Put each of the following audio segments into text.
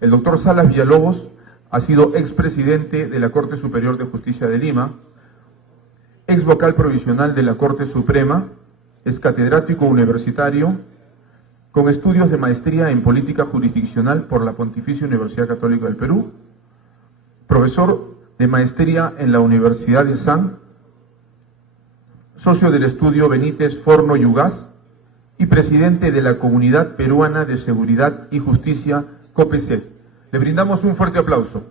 El doctor Salas Villalobos ha sido expresidente de la Corte Superior de Justicia de Lima, ex vocal provisional de la Corte Suprema, es catedrático universitario con estudios de maestría en política jurisdiccional por la Pontificia Universidad Católica del Perú, profesor de maestría en la Universidad de San, socio del estudio Benítez Forno y Ugaz y presidente de la Comunidad Peruana de Seguridad y Justicia, COPECEL. Le brindamos un fuerte aplauso.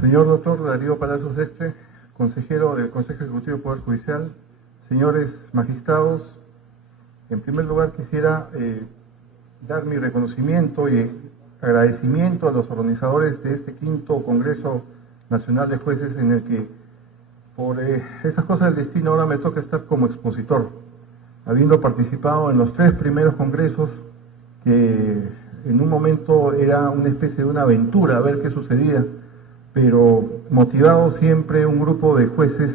Señor doctor Darío Palacios Este, consejero del Consejo Ejecutivo del Poder Judicial, señores magistrados, en primer lugar quisiera dar mi reconocimiento y agradecimiento a los organizadores de este quinto Congreso Nacional de Jueces, en el que por esas cosas del destino ahora me toca estar como expositor, habiendo participado en los 3 primeros congresos, que en un momento era una especie de una aventura a ver qué sucedía, pero motivado siempre un grupo de jueces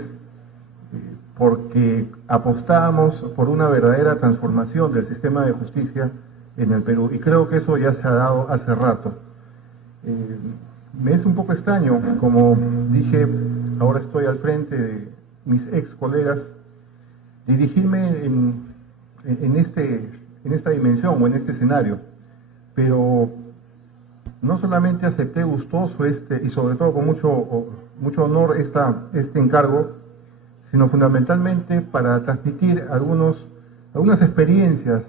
porque apostábamos por una verdadera transformación del sistema de justicia en el Perú, y creo que eso ya se ha dado hace rato. Me es un poco extraño, como dije, ahora estoy al frente de mis ex colegas, dirigirme en esta dimensión o en este escenario, pero no solamente acepté gustoso y sobre todo con mucho honor este encargo, sino fundamentalmente para transmitir algunas experiencias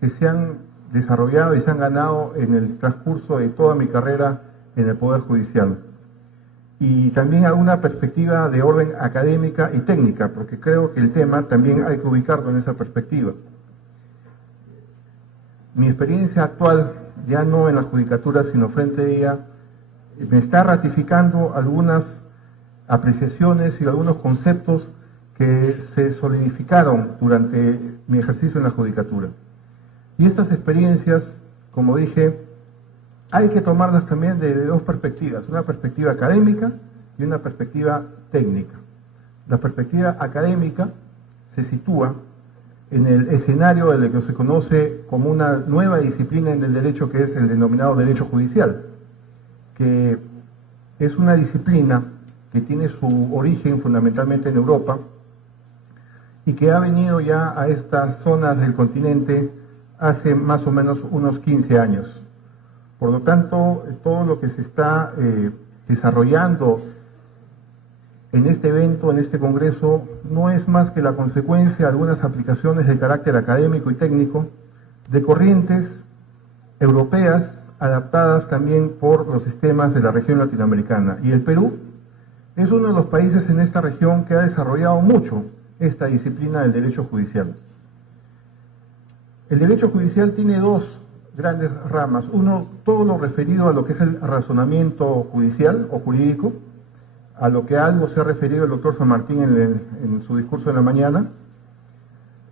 que se han desarrollado y se han ganado en el transcurso de toda mi carrera en el Poder Judicial. Y también alguna perspectiva de orden académica y técnica, porque creo que el tema también hay que ubicarlo en esa perspectiva. Mi experiencia actual, ya no en la judicatura, sino frente a ella, me está ratificando algunas apreciaciones y algunos conceptos que se solidificaron durante mi ejercicio en la judicatura. Y estas experiencias, como dije, hay que tomarlas también de 2 perspectivas, una perspectiva académica y una perspectiva técnica. La perspectiva académica se sitúa en el escenario de lo que se conoce como una nueva disciplina en el derecho, que es el denominado derecho judicial, que es una disciplina que tiene su origen fundamentalmente en Europa y que ha venido ya a estas zonas del continente hace más o menos unos 15 años. Por lo tanto, todo lo que se está desarrollando en este evento, en este congreso, no es más que la consecuencia de algunas aplicaciones de carácter académico y técnico de corrientes europeas adaptadas también por los sistemas de la región latinoamericana. Y el Perú es uno de los países en esta región que ha desarrollado mucho esta disciplina del derecho judicial. El derecho judicial tiene 2 grandes ramas. Uno, todo lo referido a lo que es el razonamiento judicial o jurídico, a lo que algo se ha referido el doctor San Martín en su discurso de la mañana,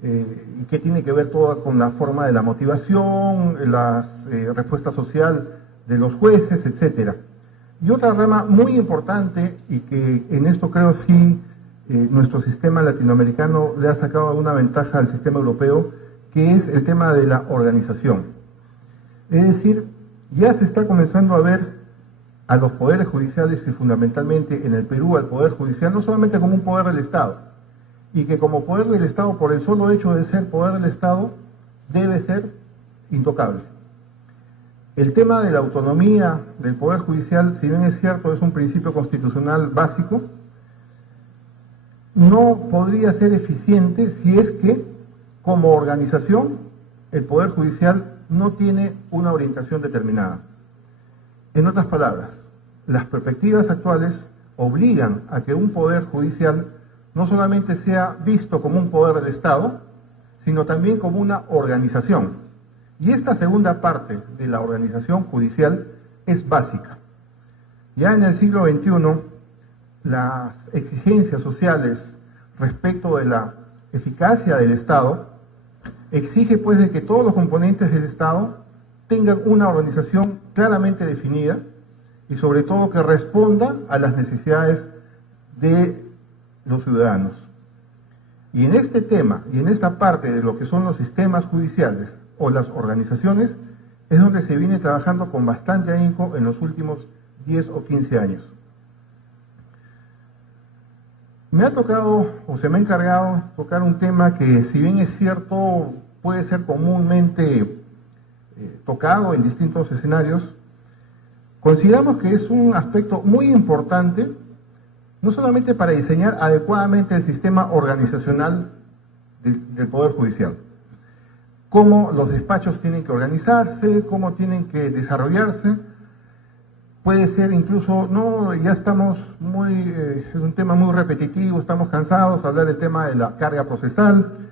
y que tiene que ver todo con la forma de la motivación, la respuesta social de los jueces, etcétera. Y otra rama muy importante, y que en esto creo sí nuestro sistema latinoamericano le ha sacado alguna ventaja al sistema europeo, que es el tema de la organización. Es decir, ya se está comenzando a ver a los poderes judiciales y fundamentalmente en el Perú al Poder Judicial no solamente como un poder del Estado, y que como poder del Estado, por el solo hecho de ser poder del Estado, debe ser intocable. El tema de la autonomía del Poder Judicial, si bien es cierto, es un principio constitucional básico, no podría ser eficiente si es que, como organización, el Poder Judicial no tiene una orientación determinada. En otras palabras, las perspectivas actuales obligan a que un Poder Judicial no solamente sea visto como un poder del Estado, sino también como una organización. Y esta segunda parte de la organización judicial es básica. Ya en el siglo XXI, las exigencias sociales respecto de la eficacia del Estado exige pues de que todos los componentes del Estado tengan una organización claramente definida y sobre todo que responda a las necesidades de los ciudadanos. Y en este tema y en esta parte de lo que son los sistemas judiciales o las organizaciones es donde se viene trabajando con bastante ahínco en los últimos 10 o 15 años. Me ha tocado o se me ha encargado tocar un tema que, si bien es cierto, puede ser comúnmente tocado en distintos escenarios, consideramos que es un aspecto muy importante, no solamente para diseñar adecuadamente el sistema organizacional del Poder Judicial, cómo los despachos tienen que organizarse, cómo tienen que desarrollarse. Puede ser incluso, no, ya estamos es un tema muy repetitivo, estamos cansados de hablar del tema de la carga procesal,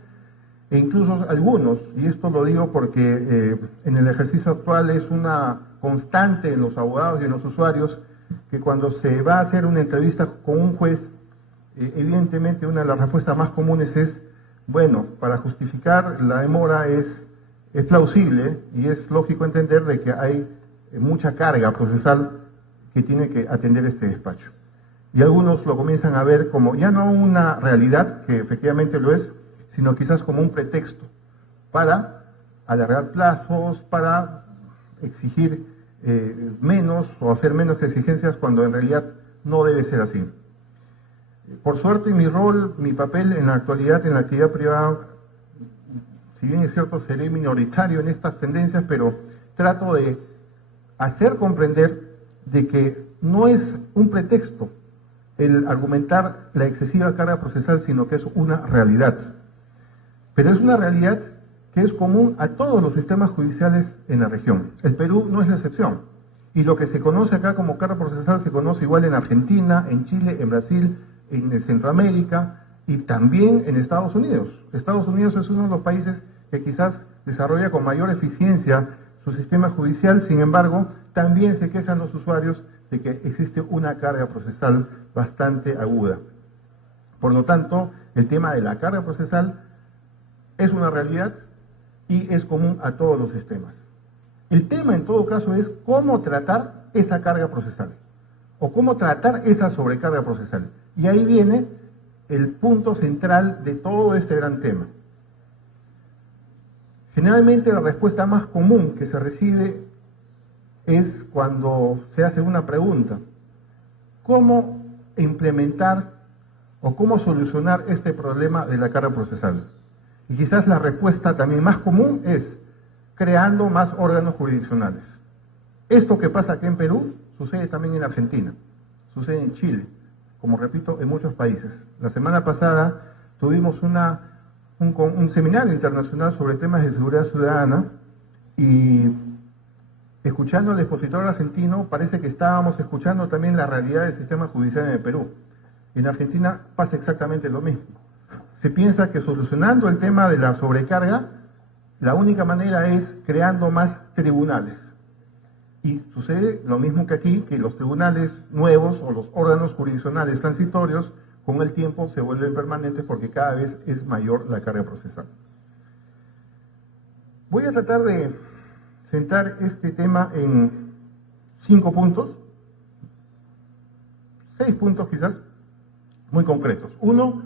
e incluso algunos, y esto lo digo porque en el ejercicio actual es una constante en los abogados y en los usuarios, que cuando se va a hacer una entrevista con un juez, evidentemente una de las respuestas más comunes es, bueno, para justificar la demora es plausible y es lógico entender de que hay mucha carga procesal que tiene que atender este despacho. Y algunos lo comienzan a ver como ya no una realidad, que efectivamente lo es, sino quizás como un pretexto para alargar plazos, para exigir menos o hacer menos exigencias cuando en realidad no debe ser así. Por suerte, mi rol, mi papel en la actualidad en la actividad privada, si bien es cierto, seré minoritario en estas tendencias, pero trato de hacer comprender de que no es un pretexto el argumentar la excesiva carga procesal, sino que es una realidad. Pero es una realidad que es común a todos los sistemas judiciales en la región. El Perú no es la excepción. Y lo que se conoce acá como carga procesal se conoce igual en Argentina, en Chile, en Brasil, en Centroamérica y también en Estados Unidos. Estados Unidos es uno de los países que quizás desarrolla con mayor eficiencia su sistema judicial, sin embargo, también se quejan los usuarios de que existe una carga procesal bastante aguda. Por lo tanto, el tema de la carga procesal es una realidad y es común a todos los sistemas. El tema en todo caso es cómo tratar esa carga procesal o cómo tratar esa sobrecarga procesal. Y ahí viene el punto central de todo este gran tema. Generalmente la respuesta más común que se recibe es cuando se hace una pregunta: ¿cómo implementar o cómo solucionar este problema de la carga procesal? Y quizás la respuesta también más común es creando más órganos jurisdiccionales. Esto que pasa aquí en Perú sucede también en Argentina, sucede en Chile, como repito, en muchos países. La semana pasada tuvimos un seminario internacional sobre temas de seguridad ciudadana y escuchando al expositor argentino parece que estábamos escuchando también la realidad del sistema judicial en el Perú. En Argentina pasa exactamente lo mismo. Se piensa que solucionando el tema de la sobrecarga, la única manera es creando más tribunales. Y sucede lo mismo que aquí, que los tribunales nuevos o los órganos jurisdiccionales transitorios con el tiempo se vuelven permanentes porque cada vez es mayor la carga procesal. Voy a tratar de centrar este tema en 5 puntos, 6 puntos quizás, muy concretos. Uno,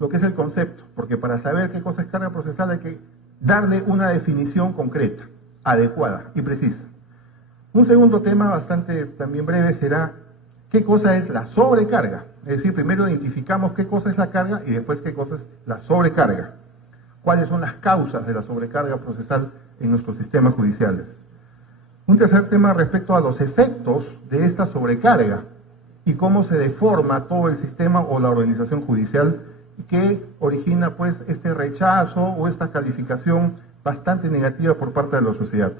lo que es el concepto, porque para saber qué cosa es carga procesal hay que darle una definición concreta, adecuada y precisa. Un segundo tema bastante también breve será qué cosa es la sobrecarga. Es decir, primero identificamos qué cosa es la carga y después qué cosa es la sobrecarga. Cuáles son las causas de la sobrecarga procesal en nuestros sistemas judiciales. Un tercer tema respecto a los efectos de esta sobrecarga y cómo se deforma todo el sistema o la organización judicial que origina pues este rechazo o esta calificación bastante negativa por parte de la sociedad.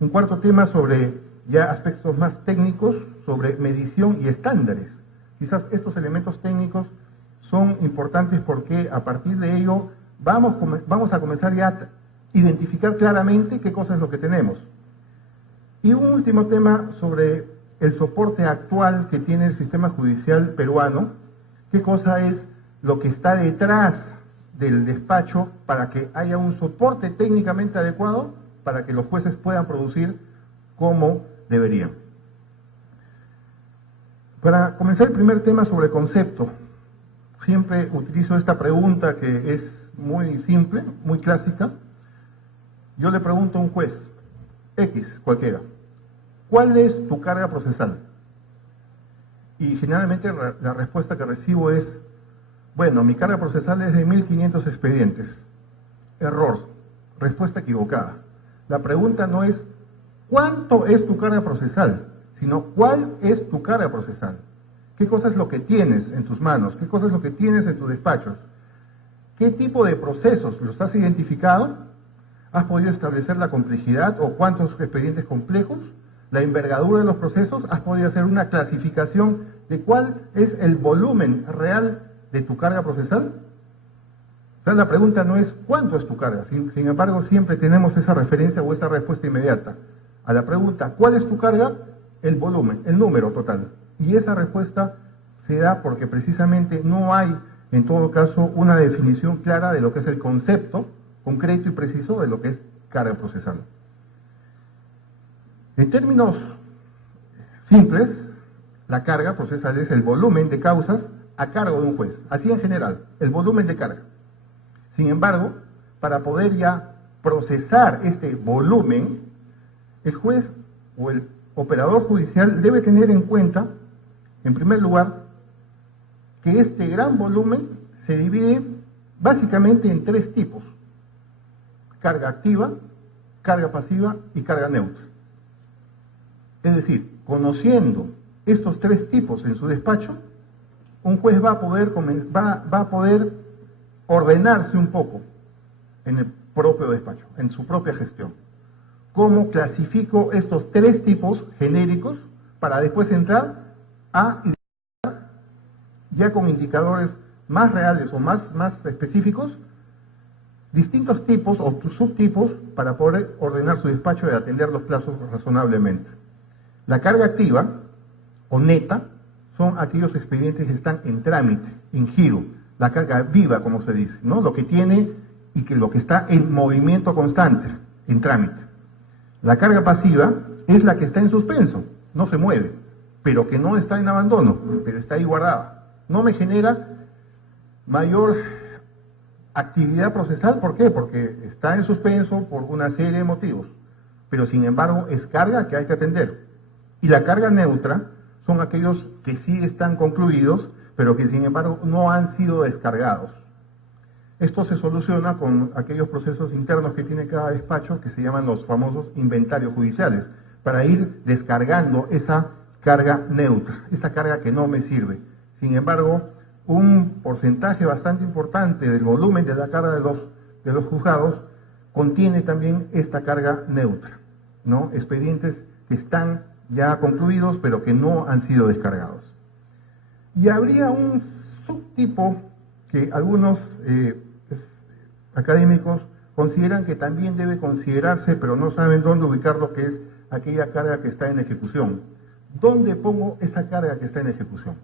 Un cuarto tema sobre ya aspectos más técnicos, sobre medición y estándares. Quizás estos elementos técnicos son importantes porque a partir de ello vamos a comenzar ya identificar claramente qué cosa es lo que tenemos. Y un último tema sobre el soporte actual que tiene el sistema judicial peruano, qué cosa es lo que está detrás del despacho para que haya un soporte técnicamente adecuado para que los jueces puedan producir como deberían. Para comenzar el primer tema sobre concepto, siempre utilizo esta pregunta que es muy simple, muy clásica. Yo le pregunto a un juez, X, cualquiera, ¿cuál es tu carga procesal? Y generalmente la respuesta que recibo es, bueno, mi carga procesal es de 1500 expedientes. Error, respuesta equivocada. La pregunta no es, ¿cuánto es tu carga procesal? Sino, ¿cuál es tu carga procesal? ¿Qué cosa es lo que tienes en tus manos? ¿Qué cosa es lo que tienes en tus despachos? ¿Qué tipo de procesos los has identificado? ¿Has podido establecer la complejidad o cuántos expedientes complejos? ¿La envergadura de los procesos? ¿Has podido hacer una clasificación de cuál es el volumen real de tu carga procesal? O sea, la pregunta no es cuánto es tu carga, sin embargo siempre tenemos esa referencia o esa respuesta inmediata. A la pregunta, ¿cuál es tu carga? El volumen, el número total. Y esa respuesta se da porque precisamente no hay, en todo caso, una definición clara de lo que es el concepto concreto y preciso de lo que es carga procesal. En términos simples, la carga procesal es el volumen de causas a cargo de un juez, así en general, el volumen de carga. Sin embargo, para poder ya procesar este volumen, el juez o el operador judicial debe tener en cuenta, en primer lugar, que este gran volumen se divide básicamente en tres tipos: carga activa, carga pasiva y carga neutra. Es decir, conociendo estos tres tipos en su despacho, un juez va a poder ordenarse un poco en el propio despacho, en su propia gestión. ¿Cómo clasifico estos tres tipos genéricos para después entrar a identificar ya con indicadores más reales o más específicos distintos tipos o subtipos para poder ordenar su despacho y atender los plazos razonablemente? La carga activa o neta son aquellos expedientes que están en trámite, en giro, la carga viva, como se dice, ¿no? Lo que tiene y que lo que está en movimiento constante, en trámite. La carga pasiva es la que está en suspenso, no se mueve, pero que no está en abandono, pero está ahí guardada. No me genera mayor actividad procesal, ¿por qué? Porque está en suspenso por una serie de motivos, pero sin embargo es carga que hay que atender. Y la carga neutra son aquellos que sí están concluidos, pero que sin embargo no han sido descargados. Esto se soluciona con aquellos procesos internos que tiene cada despacho, que se llaman los famosos inventarios judiciales, para ir descargando esa carga neutra, esa carga que no me sirve. Sin embargo, un porcentaje bastante importante del volumen de la carga de los juzgados contiene también esta carga neutra, ¿no? Expedientes que están ya concluidos, pero que no han sido descargados. Y habría un subtipo que algunos académicos consideran que también debe considerarse, pero no saben dónde ubicarlo, que es aquella carga que está en ejecución. ¿Dónde pongo esa carga que está en ejecución?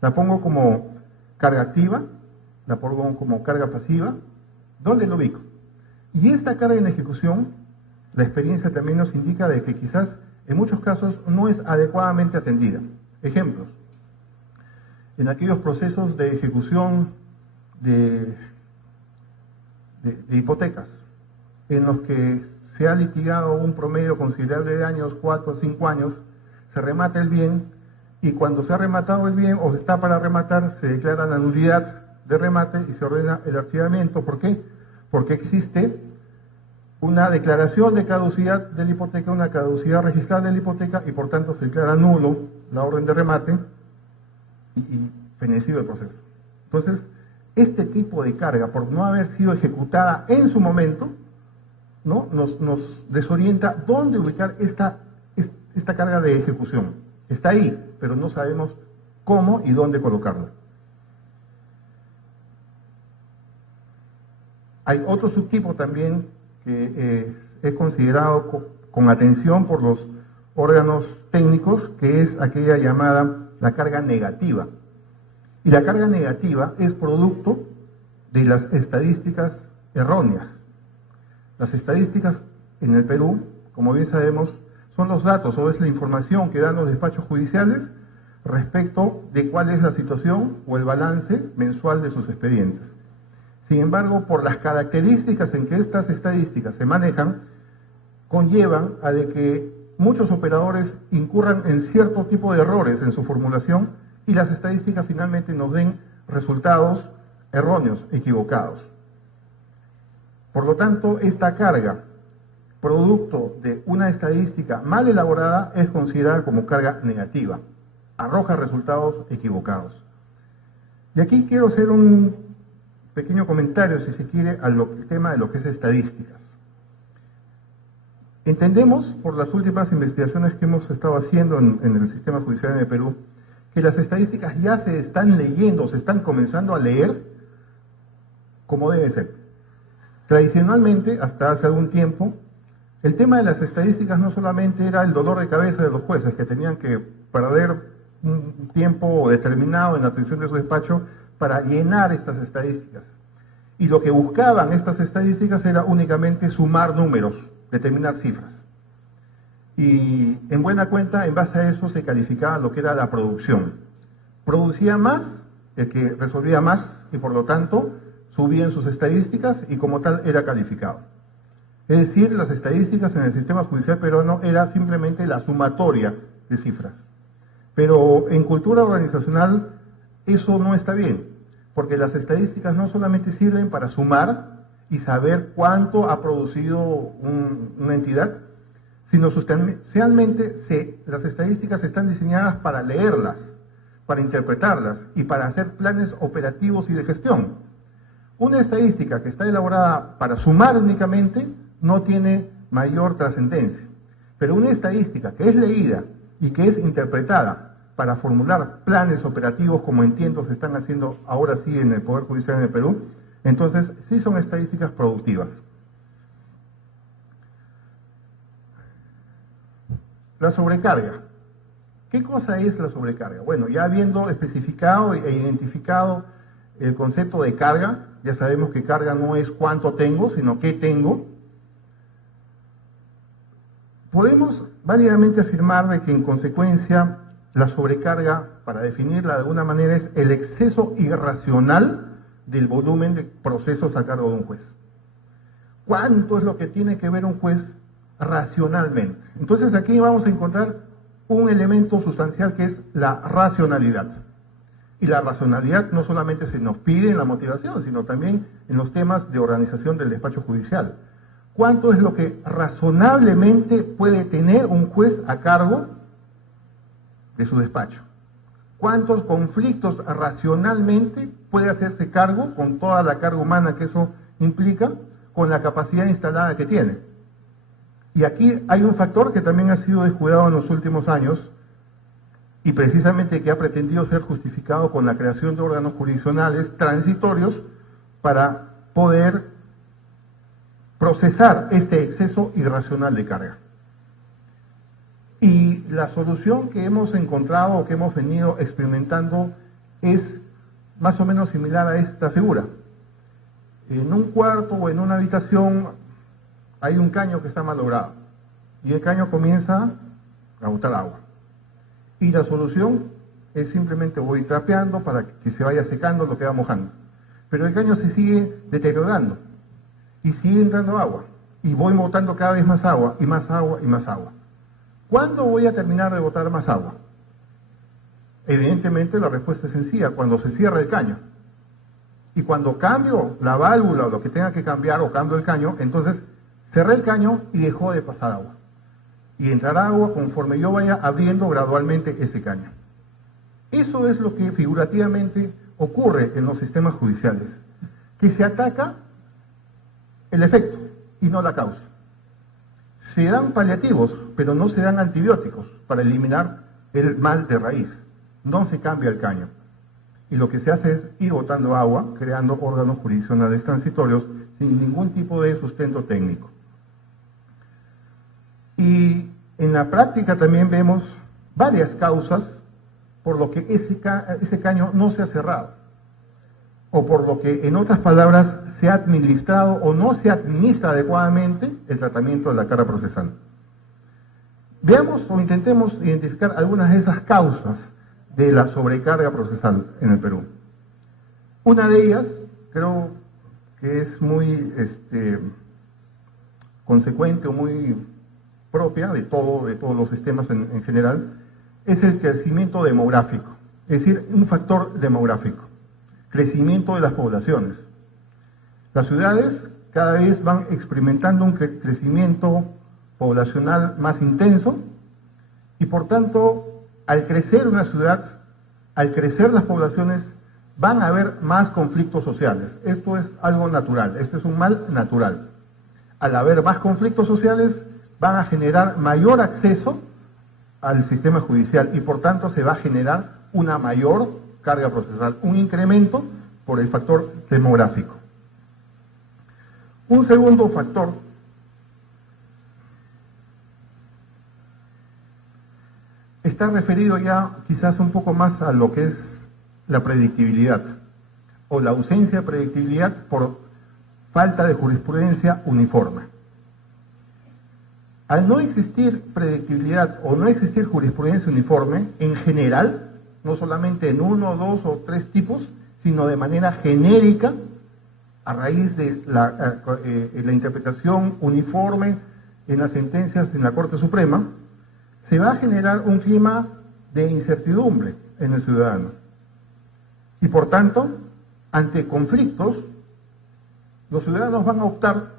¿La pongo como carga activa? ¿La pongo como carga pasiva? ¿Dónde lo ubico? Y esta carga en ejecución, la experiencia también nos indica de que quizás en muchos casos no es adecuadamente atendida. Ejemplos: en aquellos procesos de ejecución de hipotecas, en los que se ha litigado un promedio considerable de años, 4 o 5 años, se remata el bien, y cuando se ha rematado el bien o se está para rematar, se declara la nulidad de remate y se ordena el archivamiento. ¿Por qué? Porque existe una declaración de caducidad de la hipoteca, una caducidad registrada de la hipoteca, y por tanto se declara nulo la orden de remate y fenecido el proceso. Entonces, este tipo de carga, por no haber sido ejecutada en su momento, ¿no?, nos desorienta dónde ubicar esta carga de ejecución. Está ahí, pero no sabemos cómo y dónde colocarla. Hay otro subtipo también que es considerado con atención por los órganos técnicos, que es aquella llamada la carga negativa. Y la carga negativa es producto de las estadísticas erróneas. Las estadísticas en el Perú, como bien sabemos, son los datos o es la información que dan los despachos judiciales respecto de cuál es la situación o el balance mensual de sus expedientes. Sin embargo, por las características en que estas estadísticas se manejan, conllevan a de que muchos operadores incurran en cierto tipo de errores en su formulación y las estadísticas finalmente nos den resultados erróneos, equivocados. Por lo tanto, esta carga, producto de una estadística mal elaborada, es considerada como carga negativa. Arroja resultados equivocados. Y aquí quiero hacer un pequeño comentario, si se quiere, al tema de lo que es estadísticas. Entendemos, por las últimas investigaciones que hemos estado haciendo en el sistema judicial en el Perú, que las estadísticas ya se están leyendo, se están comenzando a leer como debe ser. Tradicionalmente, hasta hace algún tiempo, el tema de las estadísticas no solamente era el dolor de cabeza de los jueces, que tenían que perder un tiempo determinado en la atención de su despacho para llenar estas estadísticas. Y lo que buscaban estas estadísticas era únicamente sumar números, determinar cifras. Y en buena cuenta, en base a eso se calificaba lo que era la producción. Producía más el que resolvía más y por lo tanto subía en sus estadísticas y como tal era calificado. Es decir, las estadísticas en el sistema judicial peruano era simplemente la sumatoria de cifras. Pero en cultura organizacional eso no está bien, porque las estadísticas no solamente sirven para sumar y saber cuánto ha producido una entidad, sino sustancialmente las estadísticas están diseñadas para leerlas, para interpretarlas y para hacer planes operativos y de gestión. Una estadística que está elaborada para sumar únicamente no tiene mayor trascendencia, pero una estadística que es leída y que es interpretada para formular planes operativos, como entiendo se están haciendo ahora sí en el Poder Judicial en el Perú, entonces sí son estadísticas productivas. La sobrecarga. ¿Qué cosa es la sobrecarga? Bueno, ya habiendo especificado e identificado el concepto de carga, ya sabemos que carga no es cuánto tengo, sino qué tengo. Podemos válidamente afirmar de que en consecuencia la sobrecarga, para definirla de alguna manera, es el exceso irracional del volumen de procesos a cargo de un juez. ¿Cuánto es lo que tiene que ver un juez racionalmente? Entonces aquí vamos a encontrar un elemento sustancial que es la racionalidad. Y la racionalidad no solamente se nos pide en la motivación, sino también en los temas de organización del despacho judicial. ¿Cuánto es lo que razonablemente puede tener un juez a cargo de su despacho? ¿Cuántos conflictos racionalmente puede hacerse cargo, con toda la carga humana que eso implica, con la capacidad instalada que tiene? Y aquí hay un factor que también ha sido descuidado en los últimos años, y precisamente que ha pretendido ser justificado con la creación de órganos jurisdiccionales transitorios para poder procesar este exceso irracional de carga. Y la solución que hemos encontrado o que hemos venido experimentando es más o menos similar a esta figura. En un cuarto o en una habitación hay un caño que está malogrado y el caño comienza a botar agua. Y la solución es simplemente voy trapeando para que se vaya secando lo que va mojando. Pero el caño se sigue deteriorando y sigue entrando agua y voy botando cada vez más agua y más agua y más agua. ¿Cuándo voy a terminar de botar más agua? Evidentemente la respuesta es sencilla, cuando se cierra el caño. Y cuando cambio la válvula o lo que tenga que cambiar o cambio el caño, entonces cerré el caño y dejó de pasar agua. Y entrará agua conforme yo vaya abriendo gradualmente ese caño. Eso es lo que figurativamente ocurre en los sistemas judiciales, que se ataca el efecto y no la causa. Se dan paliativos, pero no se dan antibióticos para eliminar el mal de raíz. No se cambia el caño. Y lo que se hace es ir botando agua, creando órganos jurisdiccionales transitorios sin ningún tipo de sustento técnico. Y en la práctica también vemos varias causas por lo que ese caño no se ha cerrado, o por lo que, en otras palabras, se ha administrado o no se administra adecuadamente el tratamiento de la carga procesal. Veamos o intentemos identificar algunas de esas causas de la sobrecarga procesal en el Perú. Una de ellas, creo que es muy consecuente o muy propia de todos los sistemas en general, es el crecimiento demográfico, es decir, un factor demográfico, crecimiento de las poblaciones. Las ciudades cada vez van experimentando un crecimiento poblacional más intenso y por tanto, al crecer una ciudad, al crecer las poblaciones, van a haber más conflictos sociales. Esto es algo natural, este es un mal natural. Al haber más conflictos sociales, van a generar mayor acceso al sistema judicial y por tanto se va a generar una mayor carga procesal, un incremento por el factor demográfico. Un segundo factor está referido ya quizás un poco más a lo que es la predictibilidad o la ausencia de predictibilidad por falta de jurisprudencia uniforme. Al no existir predictibilidad o no existir jurisprudencia uniforme, en general, no solamente en uno, dos o tres tipos, sino de manera genérica, a raíz de la interpretación uniforme en las sentencias en la Corte Suprema, se va a generar un clima de incertidumbre en el ciudadano. Y por tanto, ante conflictos, los ciudadanos van a optar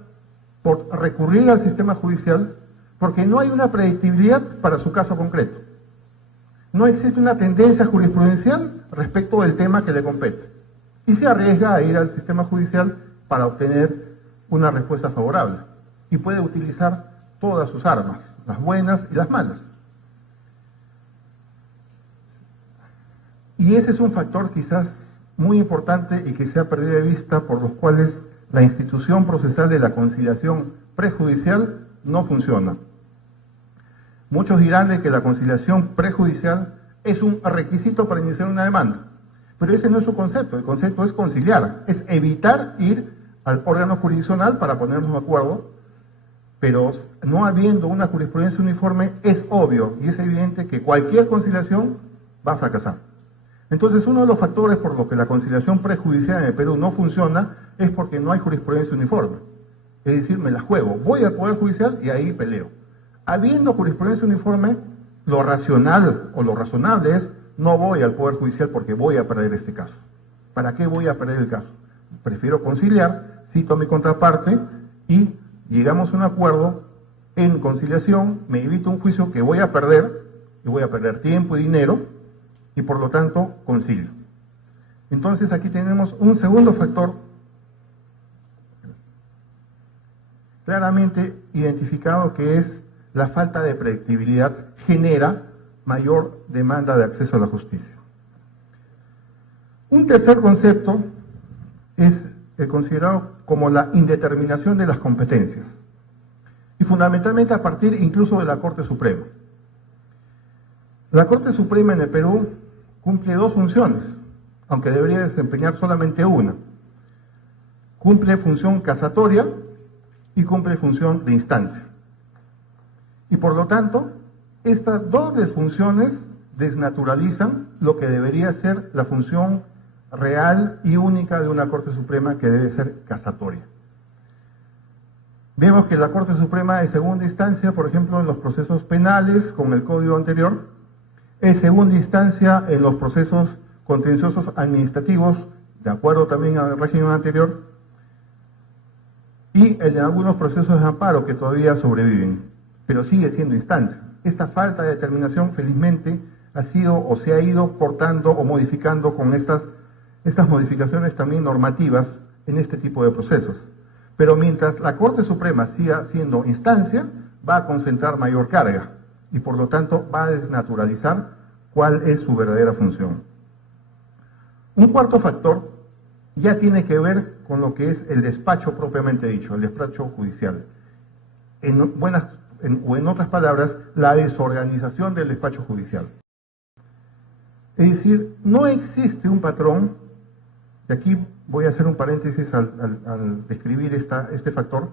por recurrir al sistema judicial porque no hay una predictibilidad para su caso concreto. No existe una tendencia jurisprudencial respecto del tema que le compete. Y se arriesga a ir al sistema judicial para obtener una respuesta favorable. Y puede utilizar todas sus armas, las buenas y las malas. Y ese es un factor quizás muy importante y que se ha perdido de vista, por los cuales la institución procesal de la conciliación prejudicial no funciona. Muchos dirán de que la conciliación prejudicial es un requisito para iniciar una demanda, pero ese no es su concepto. El concepto es conciliar, es evitar ir al órgano jurisdiccional para ponernos de acuerdo, pero no habiendo una jurisprudencia uniforme es obvio y es evidente que cualquier conciliación va a fracasar. Entonces, uno de los factores por los que la conciliación prejudicial en el Perú no funciona es porque no hay jurisprudencia uniforme. Es decir, me la juego, voy al Poder Judicial y ahí peleo. Habiendo jurisprudencia uniforme, lo racional o lo razonable es: no voy al Poder Judicial porque voy a perder este caso. ¿Para qué voy a perder el caso? Prefiero conciliar, cito a mi contraparte y llegamos a un acuerdo en conciliación, me evito un juicio que voy a perder, y voy a perder tiempo y dinero, y por lo tanto concilio. Entonces aquí tenemos un segundo factor claramente identificado, que es la falta de predictibilidad genera mayor demanda de acceso a la justicia. Un tercer concepto es el considerado como la indeterminación de las competencias, y fundamentalmente a partir incluso de la Corte Suprema. La Corte Suprema en el Perú cumple dos funciones, aunque debería desempeñar solamente una. Cumple función casatoria y cumple función de instancia. Y por lo tanto, estas dobles funciones desnaturalizan lo que debería ser la función real y única de una Corte Suprema, que debe ser casatoria. Vemos que la Corte Suprema es segunda instancia, por ejemplo, en los procesos penales con el código anterior, es segunda instancia en los procesos contenciosos administrativos, de acuerdo también al régimen anterior, y en algunos procesos de amparo que todavía sobreviven, pero sigue siendo instancia. Esta falta de determinación, felizmente, ha sido o se ha ido cortando o modificando con estas modificaciones también normativas en este tipo de procesos. Pero mientras la Corte Suprema siga siendo instancia, va a concentrar mayor carga y por lo tanto va a desnaturalizar cuál es su verdadera función. Un cuarto factor ya tiene que ver con lo que es el despacho propiamente dicho, el despacho judicial. En buenas o en otras palabras, la desorganización del despacho judicial. Es decir, no existe un patrón, y aquí voy a hacer un paréntesis al describir este factor,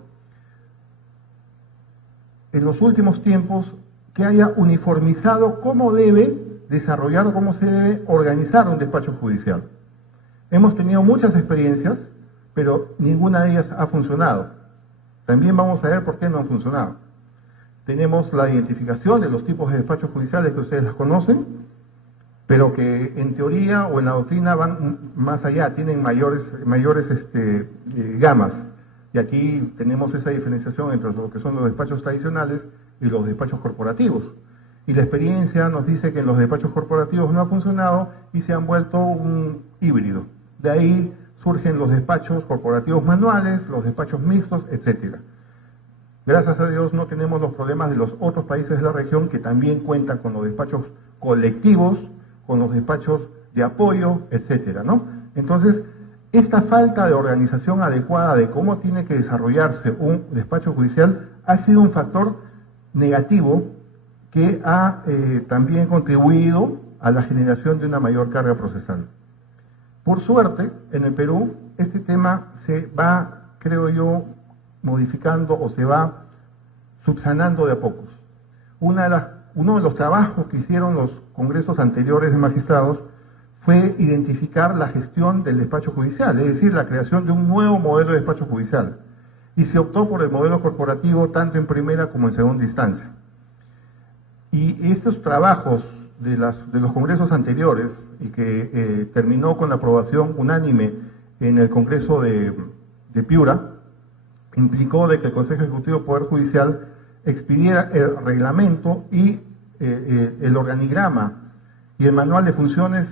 en los últimos tiempos que haya uniformizado cómo debe desarrollar o cómo se debe organizar un despacho judicial. Hemos tenido muchas experiencias, pero ninguna de ellas ha funcionado. También vamos a ver por qué no han funcionado. Tenemos la identificación de los tipos de despachos judiciales que ustedes las conocen, pero que en teoría o en la doctrina van más allá, tienen mayores gamas. Y aquí tenemos esa diferenciación entre lo que son los despachos tradicionales y los despachos corporativos. Y la experiencia nos dice que en los despachos corporativos no ha funcionado y se han vuelto un híbrido. De ahí surgen los despachos corporativos manuales, los despachos mixtos, etc. Gracias a Dios no tenemos los problemas de los otros países de la región que también cuentan con los despachos colectivos, con los despachos de apoyo, etcétera, ¿no? Entonces, esta falta de organización adecuada de cómo tiene que desarrollarse un despacho judicial ha sido un factor negativo que ha también contribuido a la generación de una mayor carga procesal. Por suerte, en el Perú, este tema se va, creo yo, modificando o se va subsanando de a pocos. Uno de los trabajos que hicieron los congresos anteriores de magistrados fue identificar la gestión del despacho judicial, es decir, la creación de un nuevo modelo de despacho judicial. Y se optó por el modelo corporativo tanto en primera como en segunda instancia. Y estos trabajos de los congresos anteriores, y que terminó con la aprobación unánime en el Congreso de Piura, implicó de que el Consejo Ejecutivo del Poder Judicial expidiera el reglamento y el organigrama y el manual de funciones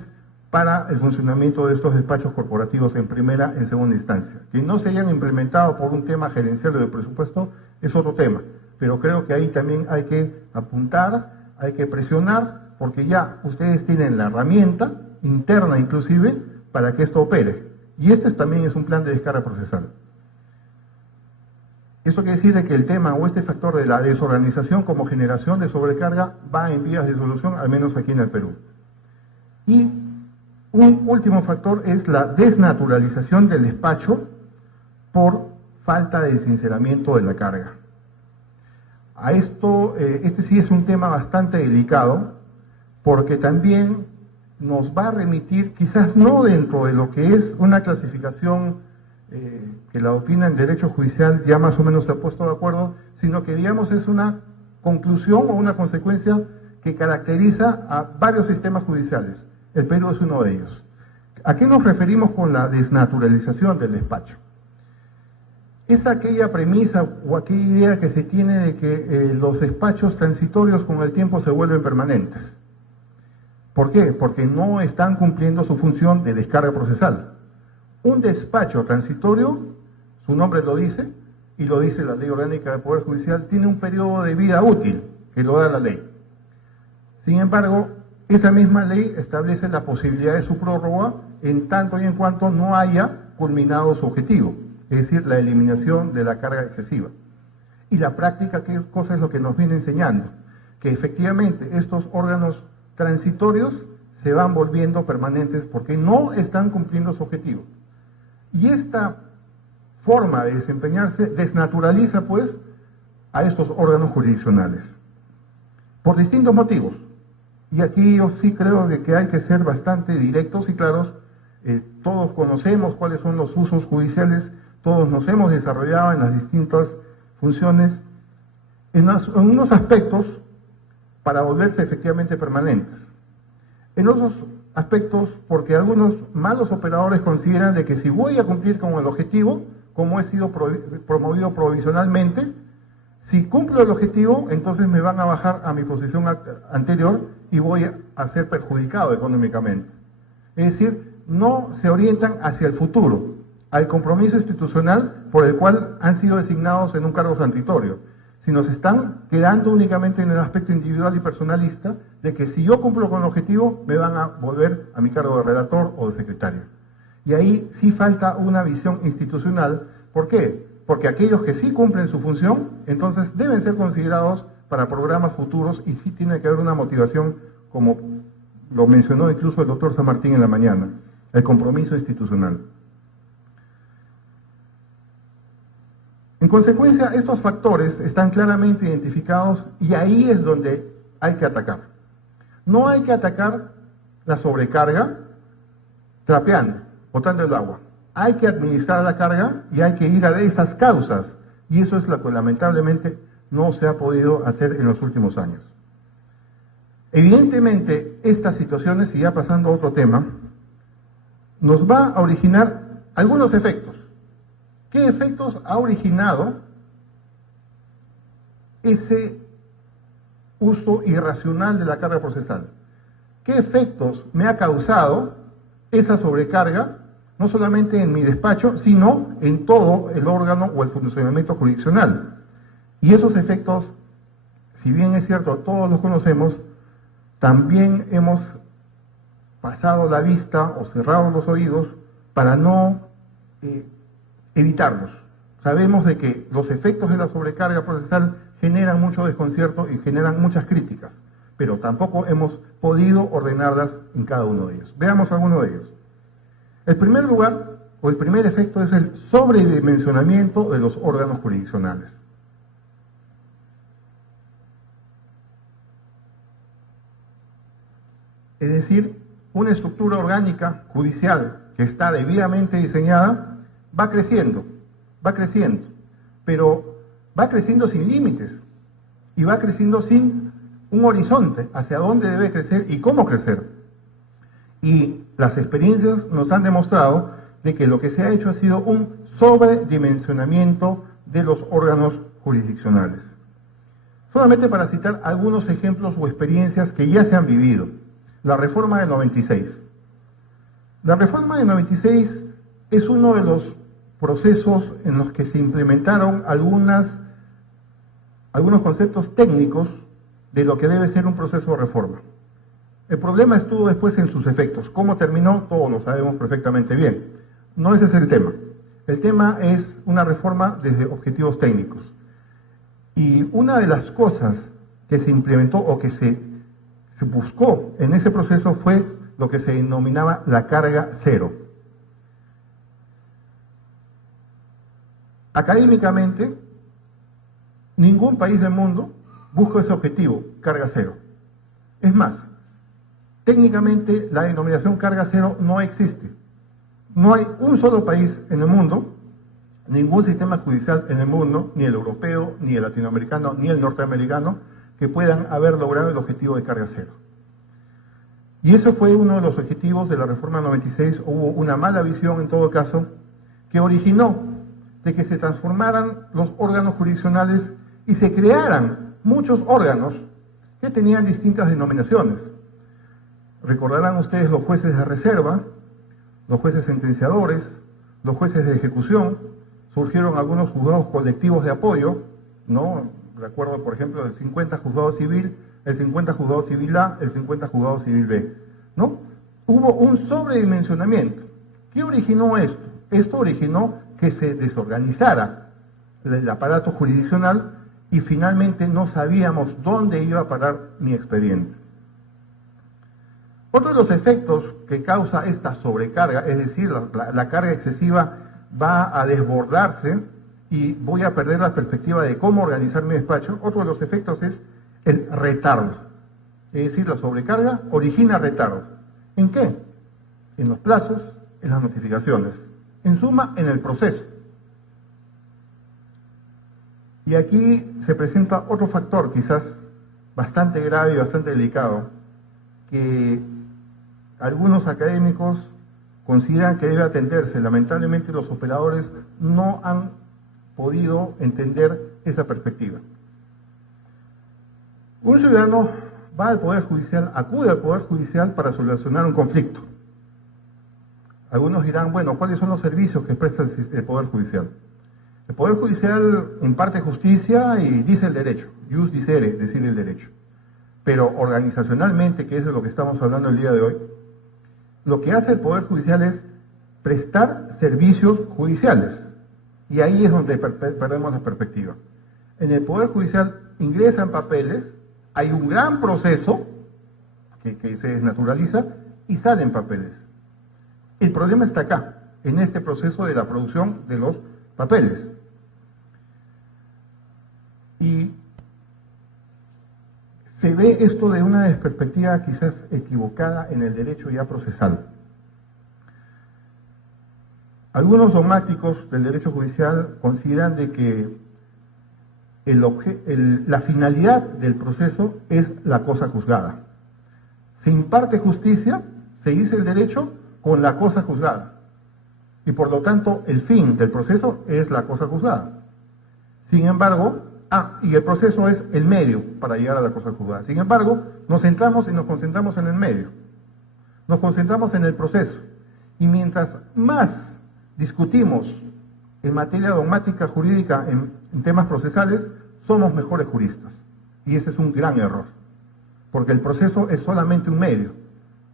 para el funcionamiento de estos despachos corporativos en primera y en segunda instancia. Que no se hayan implementado por un tema gerencial o de presupuesto es otro tema, pero creo que ahí también hay que apuntar, hay que presionar, porque ya ustedes tienen la herramienta interna inclusive para que esto opere. Y este también es un plan de descarga procesal. Esto quiere decir de que el tema o este factor de la desorganización como generación de sobrecarga va en vías de solución, al menos aquí en el Perú. Y un último factor es la desnaturalización del despacho por falta de sinceramiento de la carga. A esto, este sí es un tema bastante delicado, porque también nos va a remitir, quizás no dentro de lo que es una clasificación que la doctrina en derecho judicial ya más o menos se ha puesto de acuerdo, sino que digamos es una conclusión o una consecuencia que caracteriza a varios sistemas judiciales. El Perú es uno de ellos. ¿A qué nos referimos con la desnaturalización del despacho? Es aquella premisa o aquella idea que se tiene de que los despachos transitorios con el tiempo se vuelven permanentes. ¿Por qué? Porque no están cumpliendo su función de descarga procesal. Un despacho transitorio, su nombre lo dice, y lo dice la Ley Orgánica del Poder Judicial, tiene un periodo de vida útil que lo da la ley. Sin embargo, esa misma ley establece la posibilidad de su prórroga en tanto y en cuanto no haya culminado su objetivo, es decir, la eliminación de la carga excesiva. Y la práctica, ¿qué cosa es lo que nos viene enseñando? Que efectivamente estos órganos transitorios se van volviendo permanentes porque no están cumpliendo su objetivo. Y esta forma de desempeñarse desnaturaliza, pues, a estos órganos jurisdiccionales. Por distintos motivos. Y aquí yo sí creo que hay que ser bastante directos y claros. Todos conocemos cuáles son los usos judiciales, todos nos hemos desarrollado en las distintas funciones, en unos aspectos para volverse efectivamente permanentes. En otros aspectos, porque algunos malos operadores consideran de que si voy a cumplir con el objetivo, como he sido promovido provisionalmente, si cumplo el objetivo, entonces me van a bajar a mi posición anterior y voy a ser perjudicado económicamente. Es decir, no se orientan hacia el futuro, al compromiso institucional por el cual han sido designados en un cargo transitorio, sino se están quedando únicamente en el aspecto individual y personalista de que si yo cumplo con el objetivo, me van a volver a mi cargo de redactor o de secretario. Y ahí sí falta una visión institucional. ¿Por qué? porque aquellos que sí cumplen su función, entonces deben ser considerados para programas futuros y sí tiene que haber una motivación, como lo mencionó incluso el doctor San Martín en la mañana, el compromiso institucional. En consecuencia, estos factores están claramente identificados y ahí es donde hay que atacar. No hay que atacar la sobrecarga trapeando, botando el agua. Hay que administrar la carga y hay que ir a esas causas. Y eso es lo que lamentablemente no se ha podido hacer en los últimos años. Evidentemente, estas situaciones, y ya pasando a otro tema, nos va a originar algunos efectos. ¿Qué efectos ha originado ese uso irracional de la carga procesal? ¿Qué efectos me ha causado esa sobrecarga, no solamente en mi despacho, sino en todo el órgano o el funcionamiento jurisdiccional? Y esos efectos, si bien es cierto, todos los conocemos, también hemos pasado la vista o cerrado los oídos para no evitarlos. Sabemos de que los efectos de la sobrecarga procesal generan mucho desconcierto y generan muchas críticas, pero tampoco hemos podido ordenarlas en cada uno de ellos. Veamos alguno de ellos. El primer lugar, o el primer efecto, es el sobredimensionamiento de los órganos jurisdiccionales. Es decir, una estructura orgánica judicial que está debidamente diseñada va creciendo, pero va creciendo sin límites y va creciendo sin un horizonte hacia dónde debe crecer y cómo crecer. Y las experiencias nos han demostrado de que lo que se ha hecho ha sido un sobredimensionamiento de los órganos jurisdiccionales. Solamente para citar algunos ejemplos o experiencias que ya se han vivido. La reforma del 96. La reforma del 96 es uno de los procesos en los que se implementaron algunos conceptos técnicos de lo que debe ser un proceso de reforma. El problema estuvo después en sus efectos. ¿Cómo terminó? Todos lo sabemos perfectamente bien. No ese es el tema. El tema es una reforma desde objetivos técnicos. Y una de las cosas que se implementó o que se buscó en ese proceso fue lo que se denominaba la carga cero. Académicamente, ningún país del mundo busca ese objetivo, carga cero. Es más, técnicamente la denominación carga cero no existe. No hay un solo país en el mundo, ningún sistema judicial en el mundo, ni el europeo, ni el latinoamericano, ni el norteamericano, que puedan haber logrado el objetivo de carga cero. Y eso fue uno de los objetivos de la reforma 96. Hubo una mala visión en todo caso, que originó de que se transformaran los órganos jurisdiccionales y se crearan muchos órganos que tenían distintas denominaciones. Recordarán ustedes los jueces de reserva, los jueces sentenciadores, los jueces de ejecución. Surgieron algunos juzgados colectivos de apoyo, ¿no? Recuerdo, por ejemplo, el 50 juzgado civil, el 50 juzgado civil A, el 50 juzgado civil B, ¿no? Hubo un sobredimensionamiento. ¿Qué originó esto? Esto originó que se desorganizara el aparato jurisdiccional y finalmente no sabíamos dónde iba a parar mi expediente. Otro de los efectos que causa esta sobrecarga, es decir, la carga excesiva va a desbordarse y voy a perder la perspectiva de cómo organizar mi despacho. Otro de los efectos es el retardo. Es decir, la sobrecarga origina retardo. ¿En qué? En los plazos, en las notificaciones. En suma, en el proceso. Y aquí se presenta otro factor, quizás bastante grave y bastante delicado, que algunos académicos consideran que debe atenderse. Lamentablemente los operadores no han podido entender esa perspectiva. Un ciudadano va al Poder Judicial, acude al Poder Judicial para solucionar un conflicto. Algunos dirán, bueno, ¿cuáles son los servicios que presta el Poder Judicial? El Poder Judicial imparte justicia y dice el derecho, jus dicere, decir el derecho. Pero organizacionalmente, que es de lo que estamos hablando el día de hoy, lo que hace el Poder Judicial es prestar servicios judiciales. Y ahí es donde perdemos la perspectiva. En el Poder Judicial ingresan papeles, hay un gran proceso que se desnaturaliza y salen papeles. El problema está acá, en este proceso de la producción de los papeles. Y se ve esto de una perspectiva quizás equivocada en el derecho ya procesal. Algunos dogmáticos del derecho judicial consideran de que la finalidad del proceso es la cosa juzgada. Se imparte justicia, se dice el derecho con la cosa juzgada. Y por lo tanto, el fin del proceso es la cosa juzgada. Sin embargo, y el proceso es el medio para llegar a la cosa juzgada. Sin embargo, nos centramos y nos concentramos en el medio. Nos concentramos en el proceso. Y mientras más discutimos en materia dogmática jurídica en temas procesales, somos mejores juristas. Y ese es un gran error. Porque el proceso es solamente un medio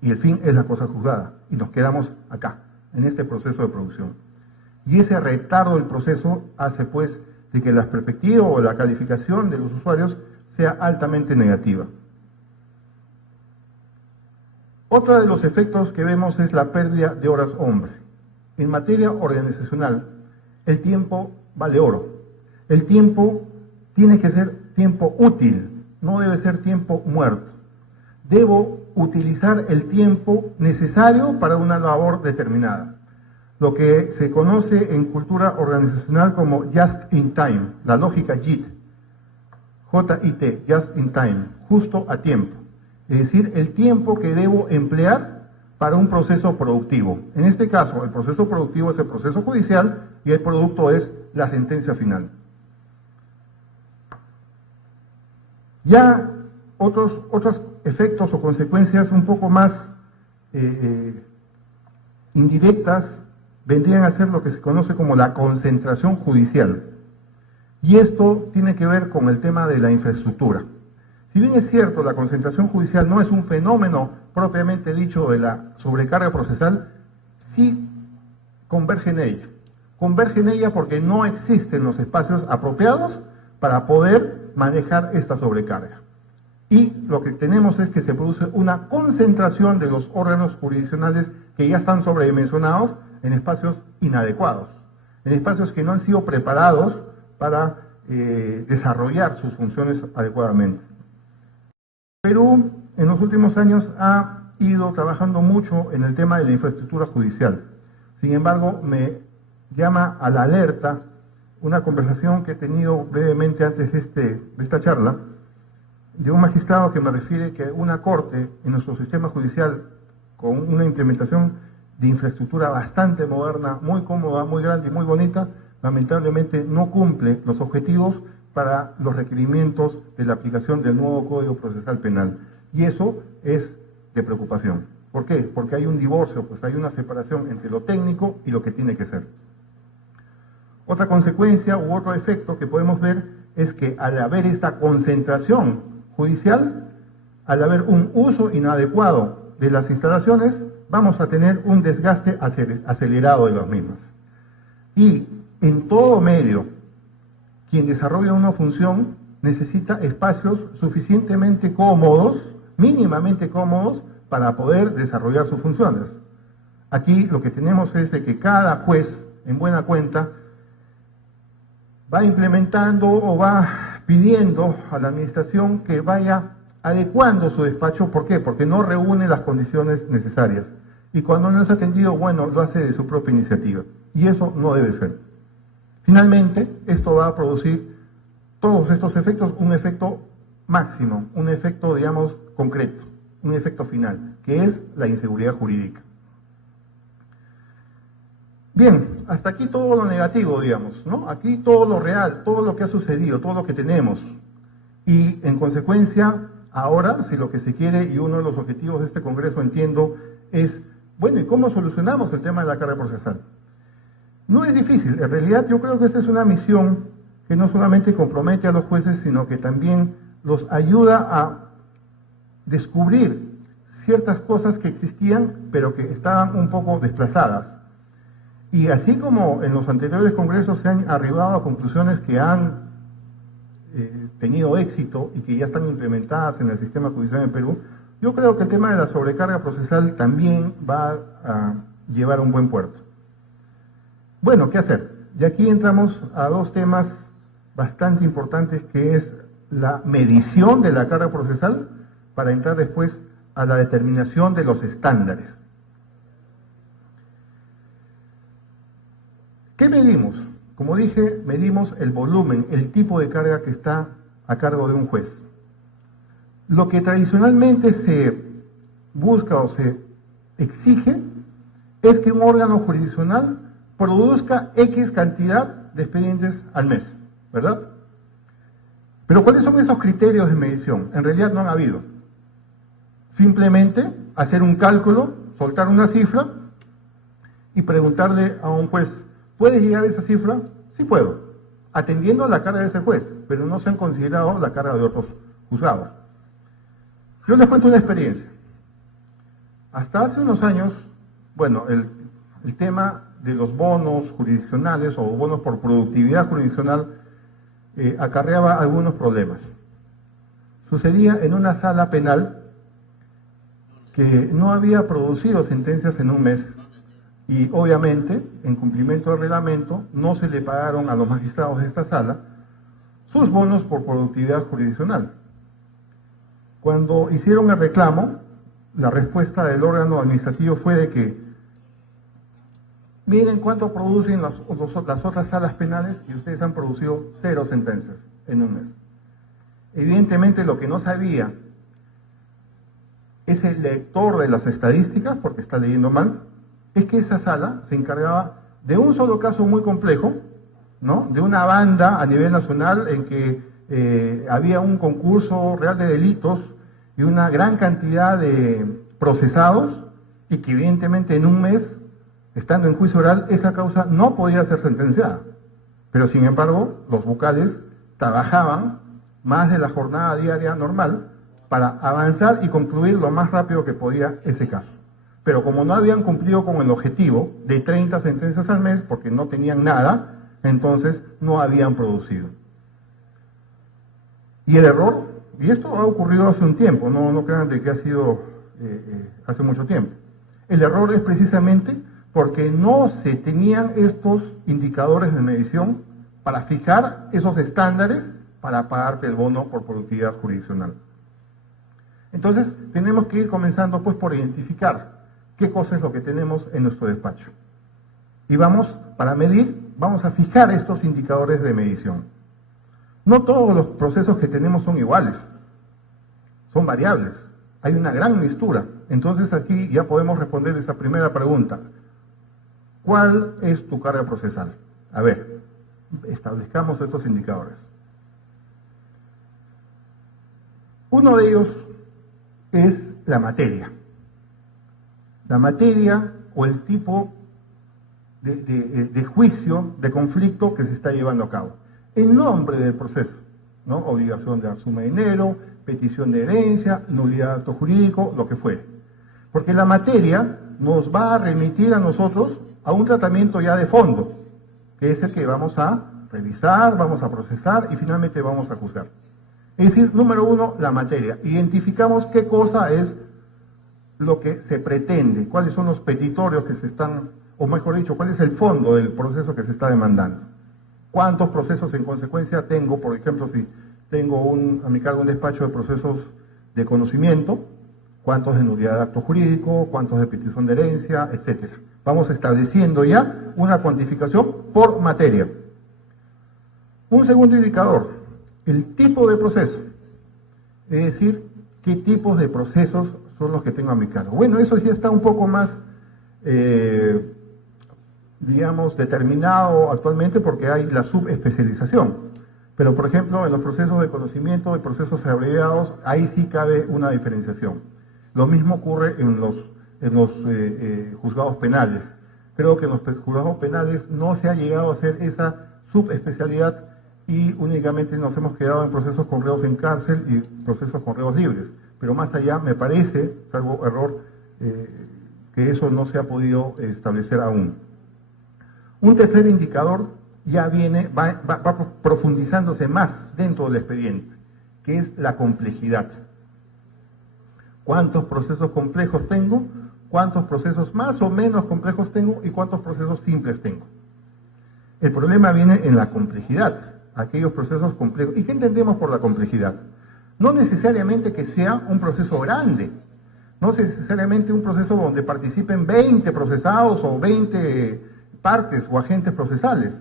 y el fin es la cosa juzgada. Y nos quedamos acá, en este proceso de producción. Y ese retardo del proceso hace pues de que la perspectiva o la calificación de los usuarios sea altamente negativa. Otro de los efectos que vemos es la pérdida de horas hombre. En materia organizacional, el tiempo vale oro. El tiempo tiene que ser tiempo útil, no debe ser tiempo muerto. Debo utilizar el tiempo necesario para una labor determinada. Lo que se conoce en cultura organizacional como just in time, la lógica JIT, J-I-T, just in time, justo a tiempo. Es decir, el tiempo que debo emplear para un proceso productivo. En este caso, el proceso productivo es el proceso judicial y el producto es la sentencia final. Ya otros efectos o consecuencias un poco más indirectas vendrían a ser lo que se conoce como la concentración judicial. Y esto tiene que ver con el tema de la infraestructura. Si bien es cierto, la concentración judicial no es un fenómeno propiamente dicho de la sobrecarga procesal, sí converge en ella. Converge en ella porque no existen los espacios apropiados para poder manejar esta sobrecarga. Y lo que tenemos es que se produce una concentración de los órganos jurisdiccionales que ya están sobredimensionados en espacios inadecuados, en espacios que no han sido preparados para desarrollar sus funciones adecuadamente. Perú en los últimos años ha ido trabajando mucho en el tema de la infraestructura judicial. Sin embargo, me llama a la alerta una conversación que he tenido brevemente antes de esta charla, de un magistrado que me refiere que una corte en nuestro sistema judicial con una implementación de infraestructura bastante moderna, muy cómoda, muy grande y muy bonita, lamentablemente no cumple los objetivos para los requerimientos de la aplicación del nuevo Código Procesal Penal. Y eso es de preocupación. ¿Por qué? Porque hay un divorcio, pues hay una separación entre lo técnico y lo que tiene que ser. Otra consecuencia u otro efecto que podemos ver es que al haber esta concentración judicial, al haber un uso inadecuado de las instalaciones, vamos a tener un desgaste acelerado de las mismas. Y en todo medio, quien desarrolla una función necesita espacios suficientemente cómodos, mínimamente cómodos, para poder desarrollar sus funciones. Aquí lo que tenemos es de que cada juez, en buena cuenta, va implementando o va pidiendo a la administración que vaya adecuando su despacho. ¿Por qué? Porque no reúne las condiciones necesarias. Y cuando no es atendido, bueno, lo hace de su propia iniciativa. Y eso no debe ser. Finalmente, esto va a producir todos estos efectos, un efecto máximo, un efecto, digamos, concreto, un efecto final, que es la inseguridad jurídica. Bien, hasta aquí todo lo negativo, digamos, ¿no? Aquí todo lo real, todo lo que ha sucedido, todo lo que tenemos. Y en consecuencia, ahora, si lo que se quiere, y uno de los objetivos de este Congreso, entiendo, es, bueno, ¿y cómo solucionamos el tema de la carga procesal? No es difícil, en realidad yo creo que esta es una misión que no solamente compromete a los jueces, sino que también los ayuda a descubrir ciertas cosas que existían, pero que estaban un poco desplazadas. Y así como en los anteriores congresos se han arribado a conclusiones que han tenido éxito y que ya están implementadas en el sistema judicial en Perú, yo creo que el tema de la sobrecarga procesal también va a llevar a un buen puerto. Bueno, ¿qué hacer? Y aquí entramos a dos temas bastante importantes, que es la medición de la carga procesal, para entrar después a la determinación de los estándares. ¿Qué medimos? Como dije, medimos el volumen, el tipo de carga que está a cargo de un juez. Lo que tradicionalmente se busca o se exige es que un órgano jurisdiccional produzca X cantidad de expedientes al mes, ¿verdad? Pero ¿cuáles son esos criterios de medición? En realidad no han habido. Simplemente hacer un cálculo, soltar una cifra y preguntarle a un juez, ¿puedes llegar a esa cifra? Sí puedo, atendiendo a la carga de ese juez, pero no se han considerado la carga de otros juzgados. Yo les cuento una experiencia. Hasta hace unos años, bueno, el tema de los bonos jurisdiccionales o bonos por productividad jurisdiccional acarreaba algunos problemas. Sucedía en una sala penal que no había producido sentencias en un mes y obviamente, en cumplimiento del reglamento, no se le pagaron a los magistrados de esta sala sus bonos por productividad jurisdiccional. Cuando hicieron el reclamo, la respuesta del órgano administrativo fue de que miren cuánto producen las otras salas penales y ustedes han producido 0 sentencias en un mes. Evidentemente lo que no sabía ese lector de las estadísticas, porque está leyendo mal, es que esa sala se encargaba de un solo caso muy complejo, ¿no? De una banda a nivel nacional en que había un concurso real de delitos y una gran cantidad de procesados, y que evidentemente en un mes, estando en juicio oral, esa causa no podía ser sentenciada. Pero sin embargo, los vocales trabajaban más de la jornada diaria normal para avanzar y concluir lo más rápido que podía ese caso. Pero como no habían cumplido con el objetivo de 30 sentencias al mes, porque no tenían nada, entonces no habían producido. Y el error, y esto ha ocurrido hace un tiempo, no crean de que ha sido hace mucho tiempo. El error es precisamente porque no se tenían estos indicadores de medición para fijar esos estándares para pagarte el bono por productividad jurisdiccional. Entonces, tenemos que ir comenzando pues por identificar qué cosa es lo que tenemos en nuestro despacho. Y para medir, vamos a fijar estos indicadores de medición. No todos los procesos que tenemos son iguales, son variables, hay una gran mixtura. Entonces aquí ya podemos responder esa primera pregunta. ¿Cuál es tu carga procesal? A ver, establezcamos estos indicadores. Uno de ellos es la materia. La materia o el tipo de juicio, de conflicto que se está llevando a cabo. El nombre del proceso, ¿no? Obligación de dar suma de dinero, petición de herencia, nulidad de acto jurídico, lo que fuere. Porque la materia nos va a remitir a nosotros a un tratamiento ya de fondo, que es el que vamos a revisar, vamos a procesar y finalmente vamos a juzgar. Es decir, número uno, la materia. Identificamos qué cosa es lo que se pretende, cuáles son los petitorios que se están, o mejor dicho, cuál es el fondo del proceso que se está demandando. ¿Cuántos procesos en consecuencia tengo? Por ejemplo, si tengo a mi cargo un despacho de procesos de conocimiento, cuántos de nulidad de acto jurídico, cuántos de petición de herencia, etcétera. Vamos estableciendo ya una cuantificación por materia. Un segundo indicador, el tipo de proceso, es decir, qué tipos de procesos son los que tengo a mi cargo. Bueno, eso ya está un poco más, digamos, determinado actualmente porque hay la subespecialización. Pero, por ejemplo, en los procesos de conocimiento y procesos abreviados, ahí sí cabe una diferenciación. Lo mismo ocurre en los juzgados penales. Creo que en los juzgados penales no se ha llegado a hacer esa subespecialidad y únicamente nos hemos quedado en procesos con reos en cárcel y procesos con reos libres. Pero más allá, me parece, salvo error, que eso no se ha podido establecer aún. Un tercer indicador ya va profundizándose más dentro del expediente, que es la complejidad. ¿Cuántos procesos complejos tengo? ¿Cuántos procesos más o menos complejos tengo? ¿Y cuántos procesos simples tengo? El problema viene en la complejidad, aquellos procesos complejos. ¿Y qué entendemos por la complejidad? No necesariamente que sea un proceso grande, no necesariamente un proceso donde participen 20 procesados o 20 partes o agentes procesales,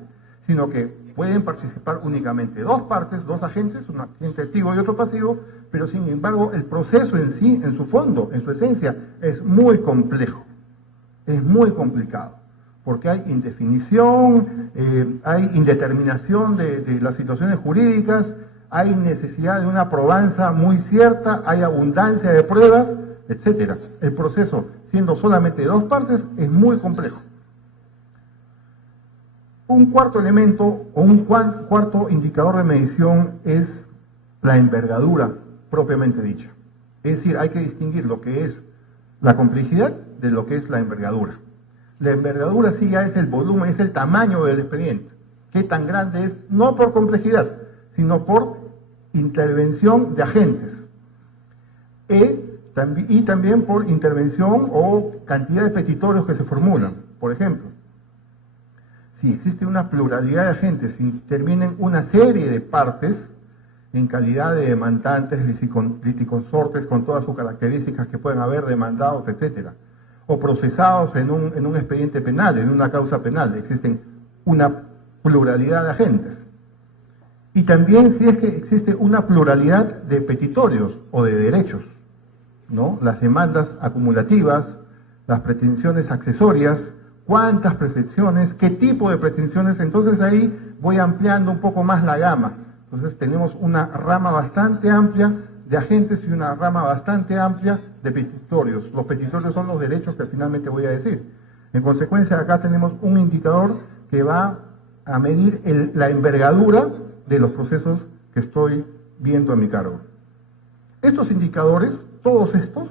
sino que pueden participar únicamente dos partes, dos agentes, un agente activo y otro pasivo, pero sin embargo el proceso en sí, en su fondo, en su esencia, es muy complejo, es muy complicado, porque hay indefinición, hay indeterminación de las situaciones jurídicas, hay necesidad de una probanza muy cierta, hay abundancia de pruebas, etcétera. El proceso, siendo solamente dos partes, es muy complejo. Un cuarto elemento o un cuarto indicador de medición es la envergadura propiamente dicha. Es decir, hay que distinguir lo que es la complejidad de lo que es la envergadura. La envergadura sí ya es el volumen, es el tamaño del expediente. ¿Qué tan grande es? No por complejidad, sino por intervención de agentes. Y también por intervención o cantidad de petitorios que se formulan. Por ejemplo, si existe una pluralidad de agentes, si intervienen una serie de partes en calidad de demandantes, liticonsortes con todas sus características que pueden haber, demandados, etcétera, o procesados en un expediente penal, en una causa penal, existen una pluralidad de agentes. Y también si es que existe una pluralidad de petitorios o de derechos, ¿no? Las demandas acumulativas, las pretensiones accesorias, cuántas pretensiones, qué tipo de pretensiones, entonces ahí voy ampliando un poco más la gama. Entonces tenemos una rama bastante amplia de agentes y una rama bastante amplia de petitorios. Los petitorios son los derechos que finalmente voy a decir. En consecuencia, acá tenemos un indicador que va a medir la envergadura de los procesos que estoy viendo a mi cargo. Estos indicadores, todos estos,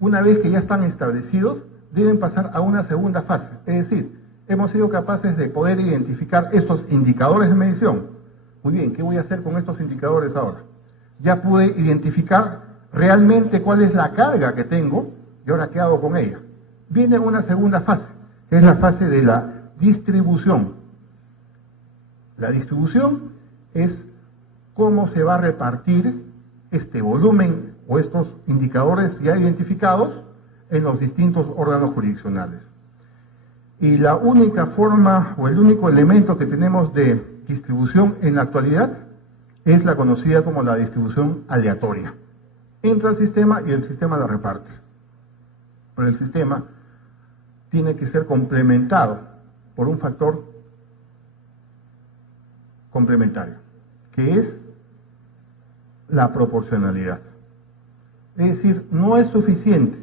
una vez que ya están establecidos, deben pasar a una segunda fase. Es decir, hemos sido capaces de poder identificar estos indicadores de medición. Muy bien, ¿qué voy a hacer con estos indicadores ahora? Ya pude identificar realmente cuál es la carga que tengo y ahora qué hago con ella. Viene una segunda fase, que es la fase de la distribución. La distribución es cómo se va a repartir este volumen o estos indicadores ya identificados en los distintos órganos jurisdiccionales. Y la única forma o el único elemento que tenemos de distribución en la actualidad es la conocida como la distribución aleatoria. Entra el sistema y el sistema la reparte. Pero el sistema tiene que ser complementado por un factor complementario, que es la proporcionalidad. Es decir, no es suficiente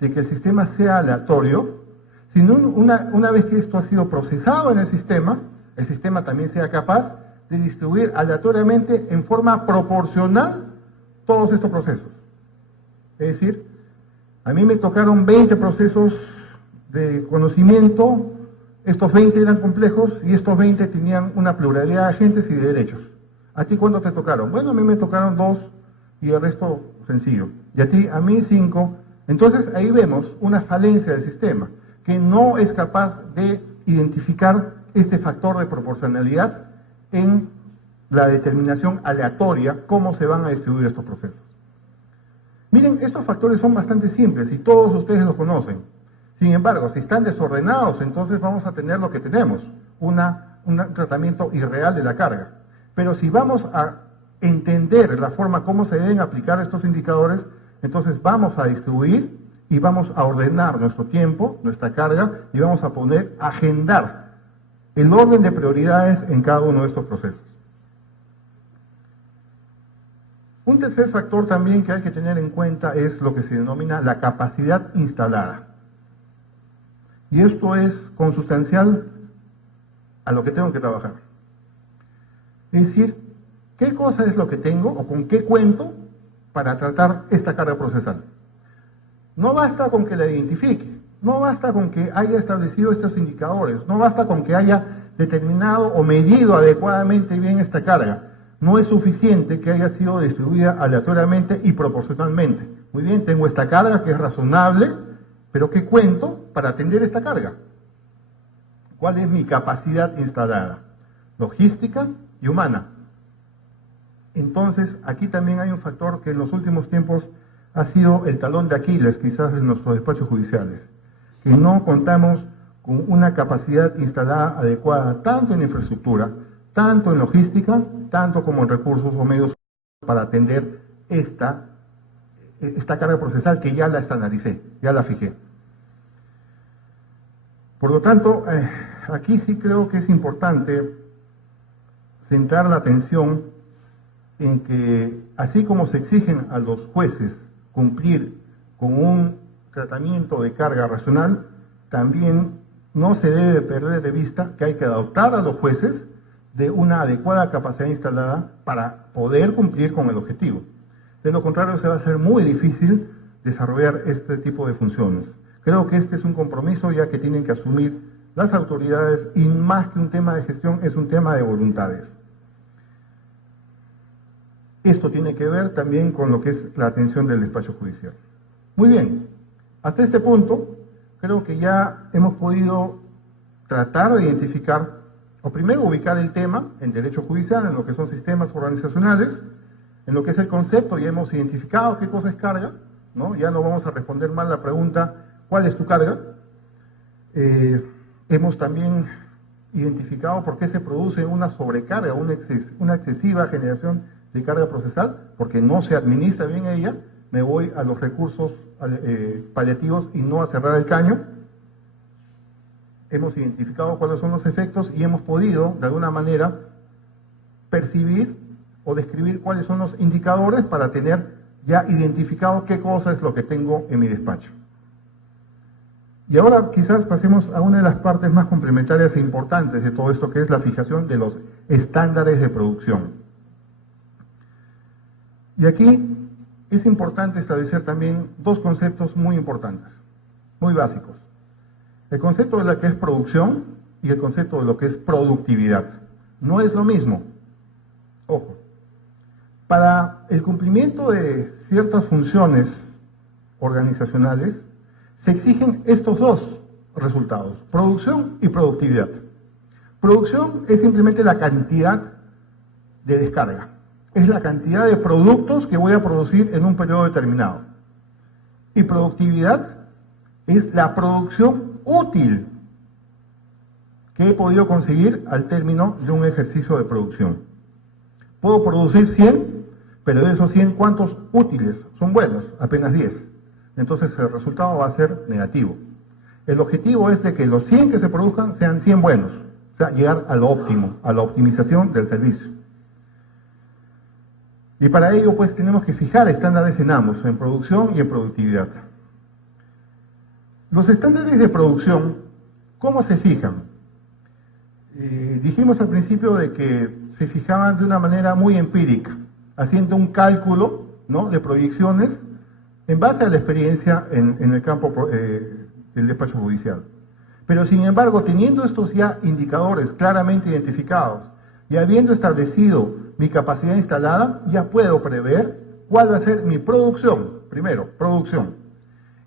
de que el sistema sea aleatorio, sino una vez que esto ha sido procesado en el sistema también sea capaz de distribuir aleatoriamente en forma proporcional todos estos procesos. Es decir, a mí me tocaron 20 procesos de conocimiento, estos 20 eran complejos y estos 20 tenían una pluralidad de agentes y de derechos. ¿A ti cuándo te tocaron? Bueno, a mí me tocaron 2 y el resto sencillo. Y a mí 5. Entonces ahí vemos una falencia del sistema, que no es capaz de identificar este factor de proporcionalidad en la determinación aleatoria, cómo se van a distribuir estos procesos. Miren, estos factores son bastante simples y todos ustedes los conocen. Sin embargo, si están desordenados, entonces vamos a tener lo que tenemos, un tratamiento irreal de la carga. Pero si vamos a entender la forma como se deben aplicar estos indicadores, entonces vamos a distribuir y vamos a ordenar nuestro tiempo, nuestra carga, y vamos a agendar el orden de prioridades en cada uno de estos procesos. Un tercer factor también que hay que tener en cuenta es lo que se denomina la capacidad instalada. Y esto es consustancial a lo que tengo que trabajar. Es decir, ¿qué cosa es lo que tengo o con qué cuento para tratar esta carga procesal? No basta con que la identifique, No basta con que haya establecido estos indicadores, no basta con que haya determinado o medido adecuadamente bien esta carga. No es suficiente que haya sido distribuida aleatoriamente y proporcionalmente. Muy bien, tengo esta carga que es razonable, pero ¿qué cuento para atender esta carga? ¿Cuál es mi capacidad instalada? Logística y humana. Entonces, aquí también hay un factor que en los últimos tiempos ha sido el talón de Aquiles, quizás, en nuestros despachos judiciales, que no contamos con una capacidad instalada adecuada, tanto en infraestructura, tanto en logística, tanto como en recursos o medios para atender esta carga procesal que ya la estandaricé, ya la fijé. Por lo tanto, aquí sí creo que es importante centrar la atención en que, así como se exigen a los jueces cumplir con un tratamiento de carga racional, también no se debe perder de vista que hay que dotar a los jueces de una adecuada capacidad instalada para poder cumplir con el objetivo. De lo contrario, se va a hacer muy difícil desarrollar este tipo de funciones. Creo que este es un compromiso ya que tienen que asumir las autoridades, y más que un tema de gestión, es un tema de voluntades. Esto tiene que ver también con lo que es la atención del despacho judicial. Muy bien, hasta este punto creo que ya hemos podido tratar de identificar, o primero ubicar el tema en derecho judicial, en lo que son sistemas organizacionales, en lo que es el concepto. Ya hemos identificado qué cosa es carga, ¿no? Ya no vamos a responder mal la pregunta, ¿cuál es tu carga? Hemos también identificado por qué se produce una sobrecarga, una excesiva generación de carga procesal, porque no se administra bien ella. Me voy a los recursos paliativos y no a cerrar el caño. Hemos identificado cuáles son los efectos y hemos podido, de alguna manera, percibir o describir cuáles son los indicadores para tener ya identificado qué cosa es lo que tengo en mi despacho. Y ahora quizás pasemos a una de las partes más complementarias e importantes de todo esto, que es la fijación de los estándares de producción. Y aquí es importante establecer también dos conceptos muy importantes, muy básicos. El concepto de lo que es producción y el concepto de lo que es productividad. No es lo mismo. Ojo. Para el cumplimiento de ciertas funciones organizacionales, se exigen estos dos resultados, producción y productividad. Producción es simplemente la cantidad de descarga. Es la cantidad de productos que voy a producir en un periodo determinado. Y productividad es la producción útil que he podido conseguir al término de un ejercicio de producción. Puedo producir 100, pero de esos 100, ¿cuántos útiles son buenos? Apenas 10. Entonces el resultado va a ser negativo. El objetivo es de que los 100 que se produzcan sean 100 buenos, o sea, llegar a lo óptimo, a la optimización del servicio. Y para ello, pues, tenemos que fijar estándares en ambos, en producción y en productividad. Los estándares de producción, ¿cómo se fijan? Dijimos al principio de que se fijaban de una manera muy empírica, haciendo un cálculo, ¿no?, de proyecciones en base a la experiencia en el campo del despacho judicial. Pero sin embargo, teniendo estos ya indicadores claramente identificados y habiendo establecido mi capacidad instalada, ya puedo prever cuál va a ser mi producción. Primero, producción.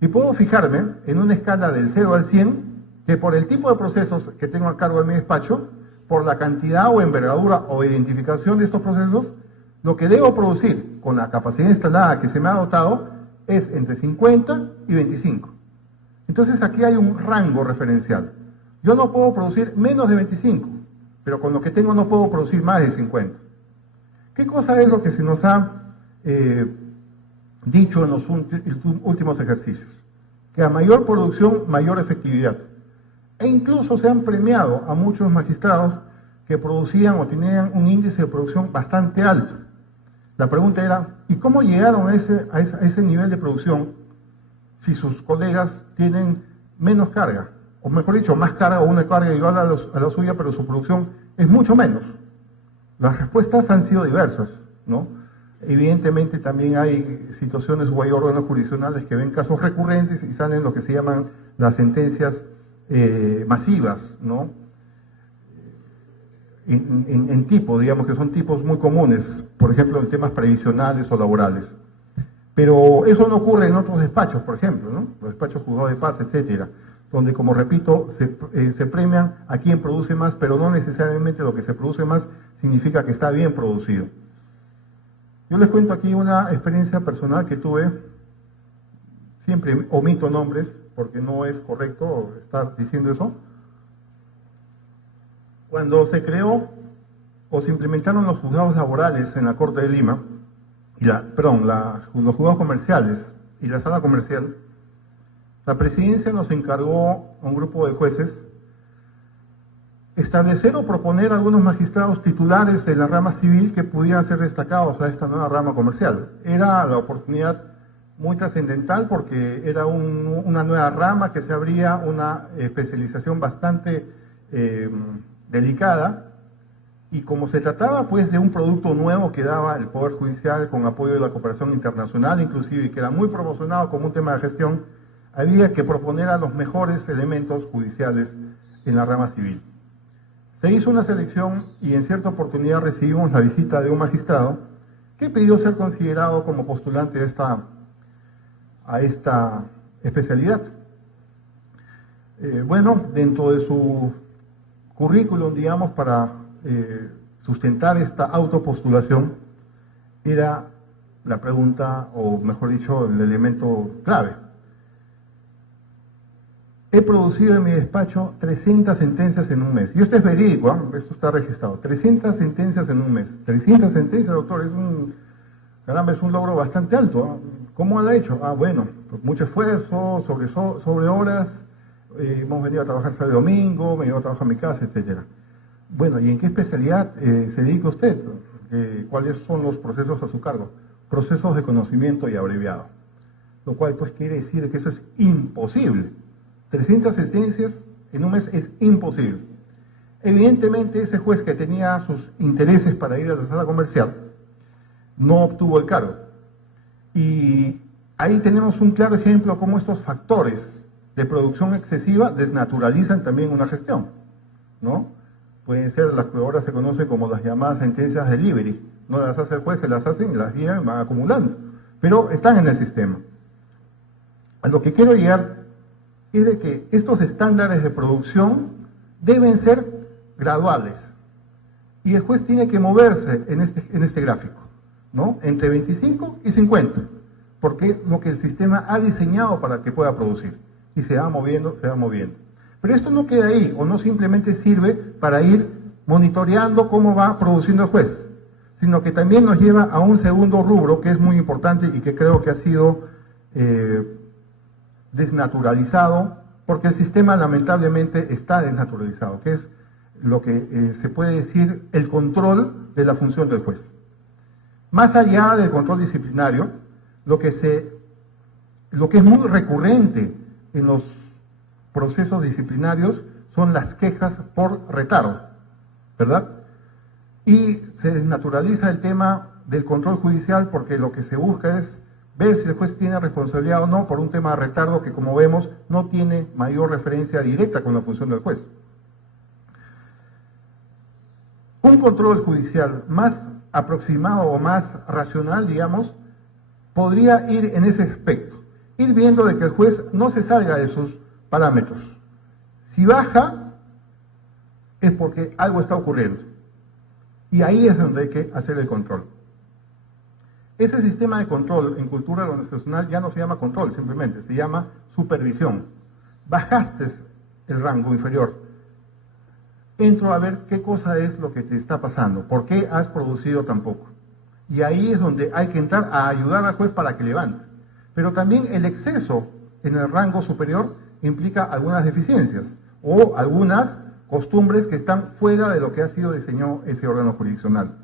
Y puedo fijarme en una escala del 0 al 100, que por el tipo de procesos que tengo a cargo de mi despacho, por la cantidad o envergadura o identificación de estos procesos, lo que debo producir con la capacidad instalada que se me ha dotado es entre 50 y 25. Entonces aquí hay un rango referencial. Yo no puedo producir menos de 25, pero con lo que tengo no puedo producir más de 50. ¿Qué cosa es lo que se nos ha dicho en los últimos ejercicios? Que a mayor producción, mayor efectividad. E incluso se han premiado a muchos magistrados que producían o tenían un índice de producción bastante alto. La pregunta era, ¿y cómo llegaron a ese nivel de producción si sus colegas tienen menos carga? O mejor dicho, más carga o una carga igual a la suya, pero su producción es mucho menos. Las respuestas han sido diversas, ¿no? Evidentemente también hay situaciones o hay órganos jurisdiccionales que ven casos recurrentes y salen lo que se llaman las sentencias masivas, ¿no? En tipo, digamos que son tipos muy comunes, por ejemplo en temas previsionales o laborales. Pero eso no ocurre en otros despachos, por ejemplo, ¿no? Los despachos juzgados de paz, etcétera, donde, como repito, se premian a quien produce más, pero no necesariamente lo que se produce más significa que está bien producido. Yo les cuento aquí una experiencia personal que tuve. Siempre omito nombres porque no es correcto estar diciendo eso. Cuando se creó o se implementaron los juzgados laborales en la Corte de Lima, los juzgados comerciales y la sala comercial, la presidencia nos encargó a un grupo de jueces establecer o proponer algunos magistrados titulares de la rama civil que pudieran ser destacados a esta nueva rama comercial. Era la oportunidad muy trascendental porque era una nueva rama que se abría, una especialización bastante delicada, y como se trataba pues de un producto nuevo que daba el Poder Judicial con apoyo de la cooperación internacional inclusive, y que era muy promocionado como un tema de gestión, había que proponer a los mejores elementos judiciales en la rama civil. Se hizo una selección y en cierta oportunidad recibimos la visita de un magistrado que pidió ser considerado como postulante a esta especialidad. Bueno, dentro de su currículum, digamos, para sustentar esta autopostulación, era la pregunta, o mejor dicho, el elemento clave. He producido en mi despacho 300 sentencias en un mes. Y esto es verídico, ¿eh? Esto está registrado. 300 sentencias en un mes. 300 sentencias, doctor, es un logro bastante alto, ¿eh? ¿Cómo lo ha hecho? Bueno, pues mucho esfuerzo, sobre horas, hemos venido a trabajar sábado y domingo, me he ido a trabajar a mi casa, etcétera. Bueno, ¿y en qué especialidad se dedica usted? ¿Cuáles son los procesos a su cargo? Procesos de conocimiento y abreviado. Lo cual pues quiere decir que eso es imposible. 300 sentencias en un mes es imposible. Evidentemente ese juez que tenía sus intereses para ir a la sala comercial no obtuvo el cargo. Y ahí tenemos un claro ejemplo de cómo estos factores de producción excesiva desnaturalizan también una gestión, ¿no? Pueden ser las que ahora se conocen como las llamadas sentencias delivery. No las hace el juez, se las hacen y las guían, van acumulando. Pero están en el sistema. A lo que quiero llegar es de que estos estándares de producción deben ser graduales. Y el juez tiene que moverse en este gráfico, ¿no? Entre 25 y 50. Porque es lo que el sistema ha diseñado para que pueda producir. Y se va moviendo, se va moviendo. Pero esto no queda ahí, o no simplemente sirve para ir monitoreando cómo va produciendo el juez, sino que también nos lleva a un segundo rubro que es muy importante y que creo que ha sido desnaturalizado, porque el sistema lamentablemente está desnaturalizado, que es lo que se puede decir el control de la función del juez. Más allá del control disciplinario, lo que es muy recurrente en los procesos disciplinarios son las quejas por retardo, ¿verdad? Y se desnaturaliza el tema del control judicial porque lo que se busca es ver si el juez tiene responsabilidad o no por un tema de retardo que, como vemos, no tiene mayor referencia directa con la función del juez. Un control judicial más aproximado o más racional, digamos, podría ir en ese aspecto, ir viendo de que el juez no se salga de sus parámetros. Si baja, es porque algo está ocurriendo. Y ahí es donde hay que hacer el control. Ese sistema de control en cultura organizacional ya no se llama control, simplemente se llama supervisión. Bajaste el rango inferior. Entro a ver qué cosa es lo que te está pasando, por qué has producido tan poco. Y ahí es donde hay que entrar a ayudar al juez para que levante. Pero también el exceso en el rango superior implica algunas deficiencias o algunas costumbres que están fuera de lo que ha sido diseñado ese órgano jurisdiccional.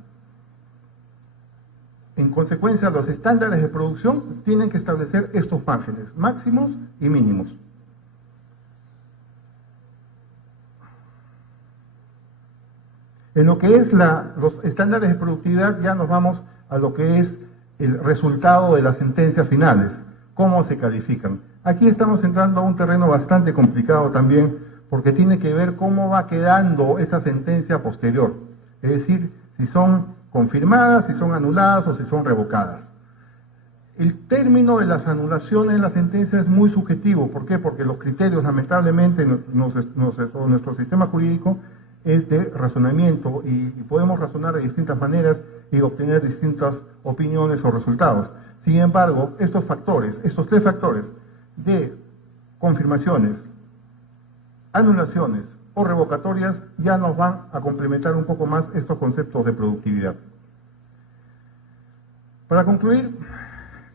En consecuencia, los estándares de producción tienen que establecer estos márgenes, máximos y mínimos. En lo que es los estándares de productividad, ya nos vamos a lo que es el resultado de las sentencias finales, cómo se califican. Aquí estamos entrando a un terreno bastante complicado también, porque tiene que ver cómo va quedando esa sentencia posterior, es decir, si son confirmadas, si son anuladas o si son revocadas. El término de las anulaciones en la sentencia es muy subjetivo. ¿Por qué? Porque los criterios, lamentablemente, nuestro sistema jurídico es de razonamiento y podemos razonar de distintas maneras y obtener distintas opiniones o resultados. Sin embargo, estos tres factores de confirmaciones, anulaciones o revocatorias ya nos van a complementar un poco más estos conceptos de productividad. Para concluir,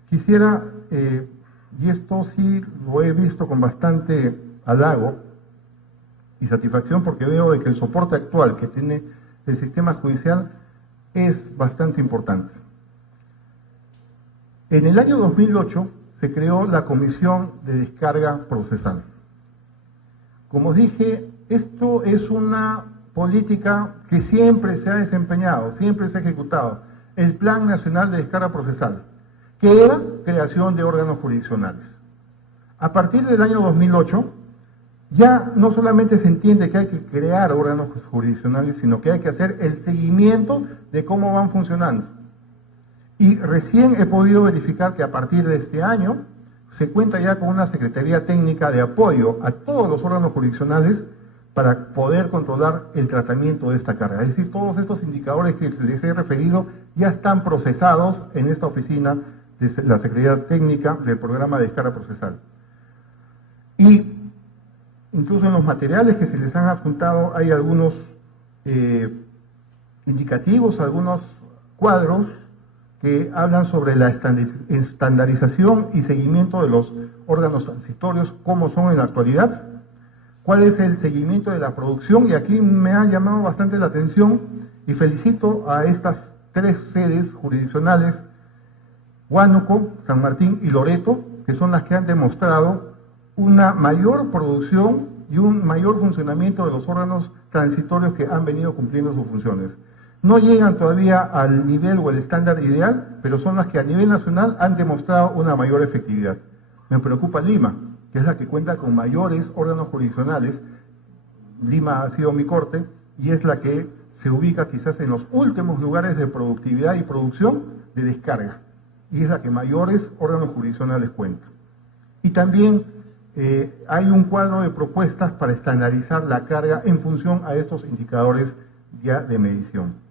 quisiera, y esto sí lo he visto con bastante halago y satisfacción, porque veo de que el soporte actual que tiene el sistema judicial es bastante importante. En el año 2008 se creó la Comisión de Descarga Procesal. Como dije, esto es una política que siempre se ha desempeñado, siempre se ha ejecutado, el Plan Nacional de Descarga Procesal, que era creación de órganos jurisdiccionales. A partir del año 2008, ya no solamente se entiende que hay que crear órganos jurisdiccionales, sino que hay que hacer el seguimiento de cómo van funcionando. Y recién he podido verificar que a partir de este año se cuenta ya con una Secretaría Técnica de apoyo a todos los órganos jurisdiccionales para poder controlar el tratamiento de esta carga. Es decir, todos estos indicadores que les he referido ya están procesados en esta oficina de la Secretaría Técnica del Programa de Descarga Procesal. Y incluso en los materiales que se les han adjuntado hay algunos indicativos, algunos cuadros que hablan sobre la estandarización y seguimiento de los órganos transitorios, cómo son en la actualidad, cuál es el seguimiento de la producción, y aquí me ha llamado bastante la atención y felicito a estas tres sedes jurisdiccionales, Huánuco, San Martín y Loreto, que son las que han demostrado una mayor producción y un mayor funcionamiento de los órganos transitorios que han venido cumpliendo sus funciones. No llegan todavía al nivel o el estándar ideal, pero son las que a nivel nacional han demostrado una mayor efectividad. Me preocupa Lima, que es la que cuenta con mayores órganos jurisdiccionales. Lima ha sido mi corte y es la que se ubica quizás en los últimos lugares de productividad y producción de descarga, y es la que mayores órganos jurisdiccionales cuenta. Y también hay un cuadro de propuestas para estandarizar la carga en función a estos indicadores ya de medición.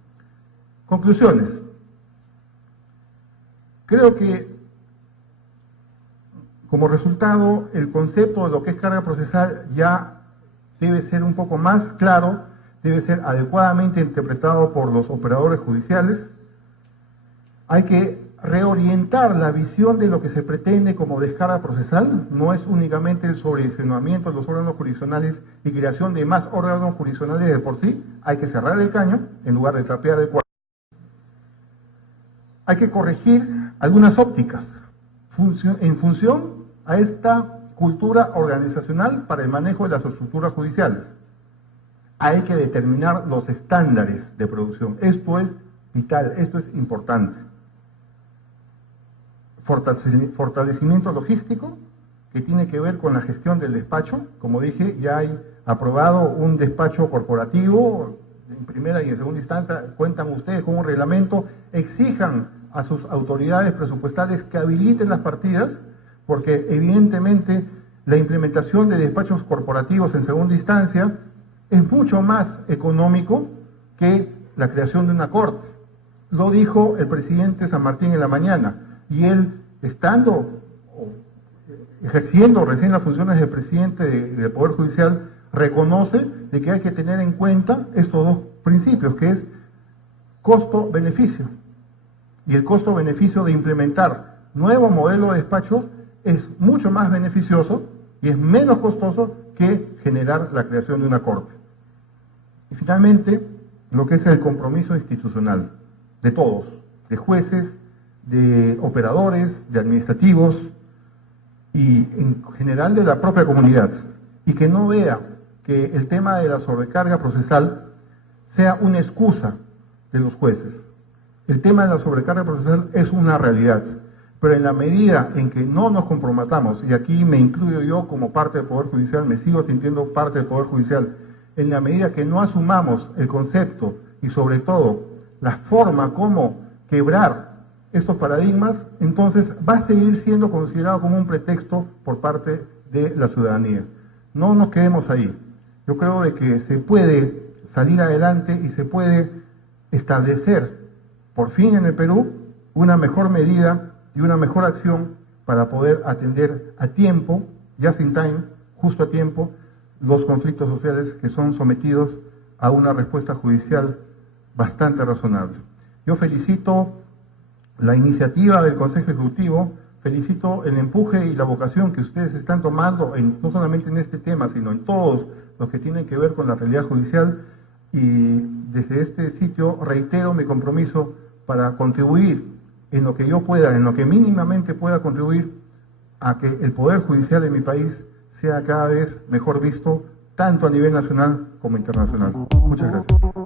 Conclusiones. Creo que como resultado el concepto de lo que es carga procesal ya debe ser un poco más claro, debe ser adecuadamente interpretado por los operadores judiciales. Hay que reorientar la visión de lo que se pretende como descarga procesal. No es únicamente el sobredimensionamiento de los órganos jurisdiccionales y creación de más órganos jurisdiccionales de por sí. Hay que cerrar el caño en lugar de trapear el cuarto. Hay que corregir algunas ópticas en función a esta cultura organizacional para el manejo de las estructuras judiciales. Hay que determinar los estándares de producción. Esto es vital, esto es importante. Fortalecimiento logístico, que tiene que ver con la gestión del despacho. Como dije, ya hay aprobado un despacho corporativo, en primera y en segunda instancia, cuentan ustedes con un reglamento, exijan a sus autoridades presupuestales que habiliten las partidas, porque evidentemente la implementación de despachos corporativos en segunda instancia es mucho más económico que la creación de una corte. Lo dijo el presidente San Martín en la mañana, y él, ejerciendo recién las funciones de presidente del Poder Judicial, reconoce de que hay que tener en cuenta estos dos principios, que es costo-beneficio. Y el costo-beneficio de implementar nuevo modelo de despacho es mucho más beneficioso y es menos costoso que generar la creación de una corte. Y finalmente, lo que es el compromiso institucional de todos, de jueces, de operadores, de administrativos y en general de la propia comunidad, y que no vea que el tema de la sobrecarga procesal sea una excusa de los jueces. El tema de la sobrecarga procesal es una realidad, pero en la medida en que no nos comprometamos, y aquí me incluyo yo como parte del Poder Judicial, me sigo sintiendo parte del Poder Judicial, en la medida que no asumamos el concepto y sobre todo la forma como quebrar estos paradigmas, entonces va a seguir siendo considerado como un pretexto por parte de la ciudadanía. No nos quedemos ahí. Yo creo de que se puede salir adelante y se puede establecer por fin en el Perú una mejor medida y una mejor acción para poder atender a tiempo, just in time, justo a tiempo, los conflictos sociales que son sometidos a una respuesta judicial bastante razonable. Yo felicito la iniciativa del Consejo Ejecutivo, felicito el empuje y la vocación que ustedes están tomando, no solamente en este tema, sino en todos los que tienen que ver con la realidad judicial, y desde este sitio reitero mi compromiso para contribuir en lo que yo pueda, en lo que mínimamente pueda contribuir a que el Poder Judicial de mi país sea cada vez mejor visto, tanto a nivel nacional como internacional. Muchas gracias.